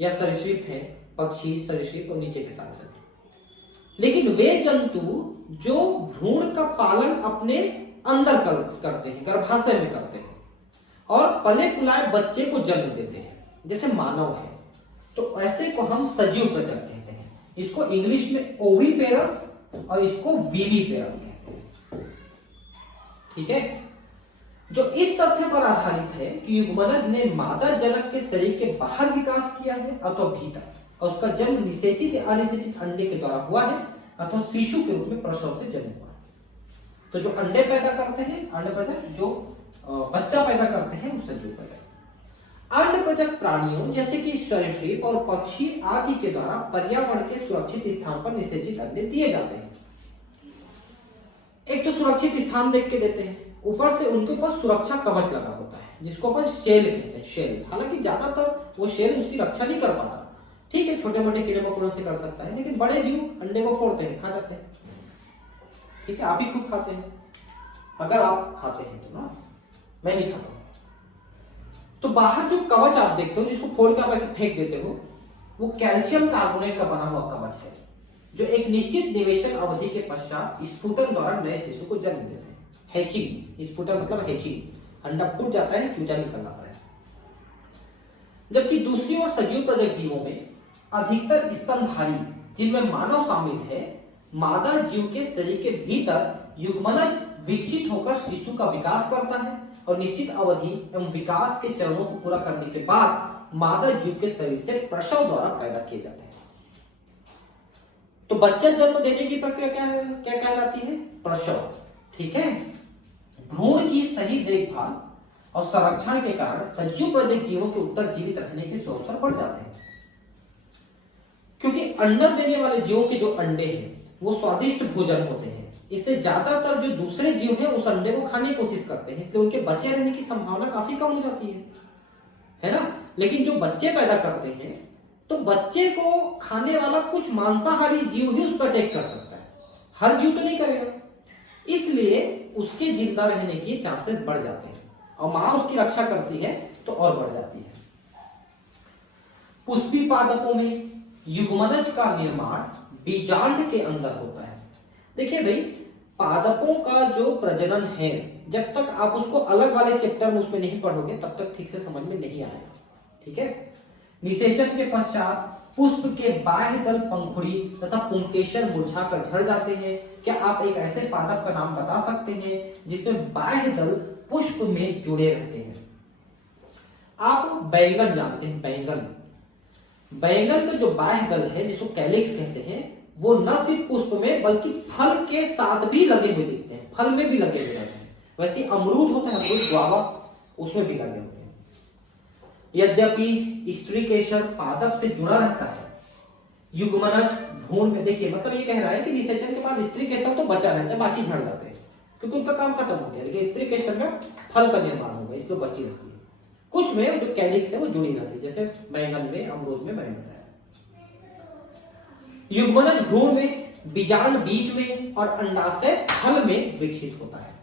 या सरीसृप है, पक्षी, सरीसृप और नीचे के साथ जंतु। लेकिन वे जंतु जो भ्रूण का पालन अपने अंदर करते हैं, गर्भाशय में करते हैं और पले पुलाए बच्चे को जन्म देते हैं, जैसे मानव है, तो ऐसे को हम सजीव प्रजक कहते हैं। इसको इंग्लिश में ओविपेरस और इसको विविपेरस कहते हैं। ठीक है, जो इस तथ्य पर आधारित है कि युग्मनज ने मादा जनक के शरीर के बाहर विकास किया है अथवा भीतर, और उसका जन्म निषेचित या अनिषेचित अंडे के द्वारा हुआ है अथवा शिशु के रूप में प्रसव से जन्म हुआ है। तो जो अंडे पैदा करते हैं अंडप्रजक, जो बच्चा पैदा करते हैं वो सजीव प्रजक। अंडप्रजक प्राणियों जैसे कि सरीसृप और पक्षी आदि के द्वारा पर्यावरण के सुरक्षित स्थान पर निषेचित अंडे दिए जाते हैं। एक तो सुरक्षित स्थान देख के देते हैं, ऊपर से उनके ऊपर सुरक्षा कवच लगा होता है जिसको अपन शेल कहते हैं। शेल, हालांकि ज्यादातर वो शेल उसकी रक्षा नहीं कर पाता। ठीक है, छोटे मोटे कीड़े मकोड़ों से कर सकता है, लेकिन बड़े जीव अंडे को फोड़ते हैं, खा जाते हैं। ठीक है, आप ही खुद खाते हैं, अगर आप खाते हैं तो ना, मैं नहीं खाता हूं। तो बाहर जो कवच आप देखते हो जिसको फोड़ के आप ऐसे फेंक देते हो, वो कैल्शियम कार्बोनेट का बना हुआ कवच है जो एक निश्चित निवेशन अवधि के पश्चात स्फुटन द्वारा नए शिशु को जन्म देते हैं। हैचिंग, स्फुटन मतलब हैचिंग, अंडा फूट जाता है, चूजा निकल आता है। जबकि दूसरी ओर सजीव प्रजक जीवों में अधिकतर स्तनधारी, जिनमें मानव शामिल है, मादा जीव के शरीर के भीतर युग्मनज विकसित होकर शिशु का विकास करता है और निश्चित अवधि एवं विकास के चरणों को पूरा करने के बाद मादा जीव के शरीर से प्रसव द्वारा पैदा किए जाते हैं। तो बच्चा जन्म देने की प्रक्रिया क्या कहलाती है? प्रसव। ठीक है। भ्रूण की सही देखभाल और संरक्षण के कारण सजीव प्रजनक जीवों के उत्तर जीवित रहने के अवसर बढ़ जाते हैं, क्योंकि अंडा देने वाले जीवों के जो अंडे हैं वो स्वादिष्ट भोजन होते हैं, इसलिए ज्यादातर जो दूसरे जीव हैं उस अंडे को खाने की कोशिश करते हैं, इसलिए उनके बचे रहने की संभावना काफी कम हो जाती है ना। लेकिन जो बच्चे पैदा करते हैं तो बच्चे को खाने वाला कुछ मांसाहारी जीव ही उस पर अटैक कर सकता है, हर जीव तो नहीं करेगा, इसलिए उसके जिंदा रहने के चांसेस बढ़ जाते हैं और मां उसकी रक्षा करती है तो और बढ़ जाती है। पुष्पी पादपों में युग्मनज का निर्माण बीजांड के अंदर होता है। देखिए भाई, पादपों का जो प्रजनन है, जब तक आप उसको अलग वाले चैप्टर में उसमें नहीं पढ़ोगे तब तक ठीक से समझ में नहीं आएगा। ठीक है। निषेचन के पश्चात पुष्प के बाह्य दल पंखुड़ी तथा पुंकेसर मुरझाकर झड़ जाते हैं। क्या आप एक ऐसे पादप का नाम बता सकते हैं जिसमें बाह्य दल पुष्प में जुड़े रहते हैं? आप बैंगन जानते हैं? बैंगन का जो बाह्य दल है जिसको कैलिक्स कहते हैं, वो न सिर्फ पुष्प में बल्कि फल के साथ भी लगे हुए दिखते हैं, फल में भी लगे हुए रहते हैं। वैसे अमरूद होता है, अमरूद गुआवा, उसमें भी लगे होते हैं। यद्यपि स्त्रीकेसर पादप से जुड़ा रहता है, युग्मनज भ्रूण में, देखिए मतलब ये कह रहा है कि निषेचन के बाद स्त्रीकेसर तो बचा रहता है, बाकी झड़ जाते हैं क्योंकि उनका काम खत्म हो गया, लेकिन स्त्रीकेसर में फल का निर्माण होगा, इसलिए बची रहती है। कुछ में जो कैलिक्स है वो जुड़ी रहती है, जैसे बैंगन में, अमरूद में मैंने बताया। युग्मनज भ्रूण में, बीजांड बीज में और अंडाशय फल में विकसित होता है।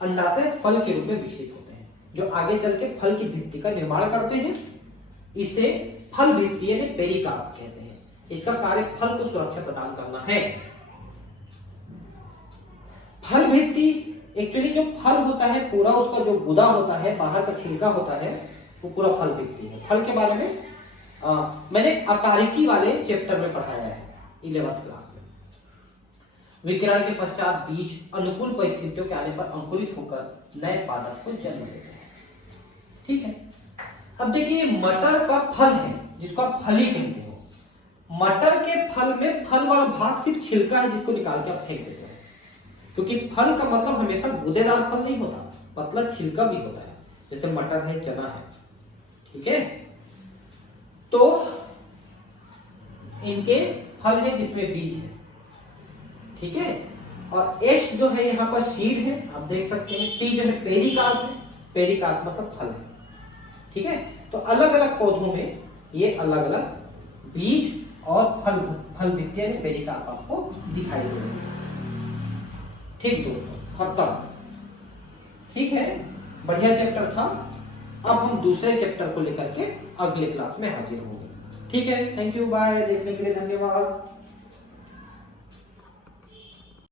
अंडाशय फल के रूप में विकसित होते हैं, जो आगे चल के फल की भित्ति का निर्माण करते हैं। इसे फल भित्ति यानी पेरिकार्प कहते हैं। इसका कार्य फल को सुरक्षा प्रदान करना है। फल भित्ति एक्चुअली जो फल होता है पूरा, उसका जो गुदा होता है, बाहर का छिलका होता है, वो पूरा फल भित्ति है। फल के बारे में मैंने अकारिकी वाले चैप्टर में पढ़ाया है 11th क्लास में। विकिरण के पश्चात बीज अनुकूल परिस्थितियों के आने पर अंकुरित होकर नए पादप को जन्म देते हैं। ठीक है। अब देखिए, मटर का फल है जिसको आप फली कहते हो। मटर के फल में फल वाला भाग सिर्फ छिलका है जिसको निकाल के आप फेंक देते हो, क्योंकि फल का मतलब हमेशा गूदेदार फल नहीं होता, पतला छिलका भी होता है, जैसे मटर है, चना है। ठीक है। तो इनके फल है जिसमें बीज है। ठीक है। और एश जो है यहाँ पर सीड है, आप देख सकते हैं। पी जो है पेरिकार्प है, पेरिकार्प मतलब फल है। ठीक है। तो अलग अलग पौधों में ये अलग अलग बीज और फल भित्ति यानी पेरिकार्प आपको दिखाई दे रही है। ठीक दोस्तों, खत्म। ठीक है, बढ़िया चैप्टर था। अब हम दूसरे चैप्टर को लेकर के अगले क्लास में हाजिर होंगे। ठीक है, थैंक यू, बाय। देखने के लिए धन्यवाद।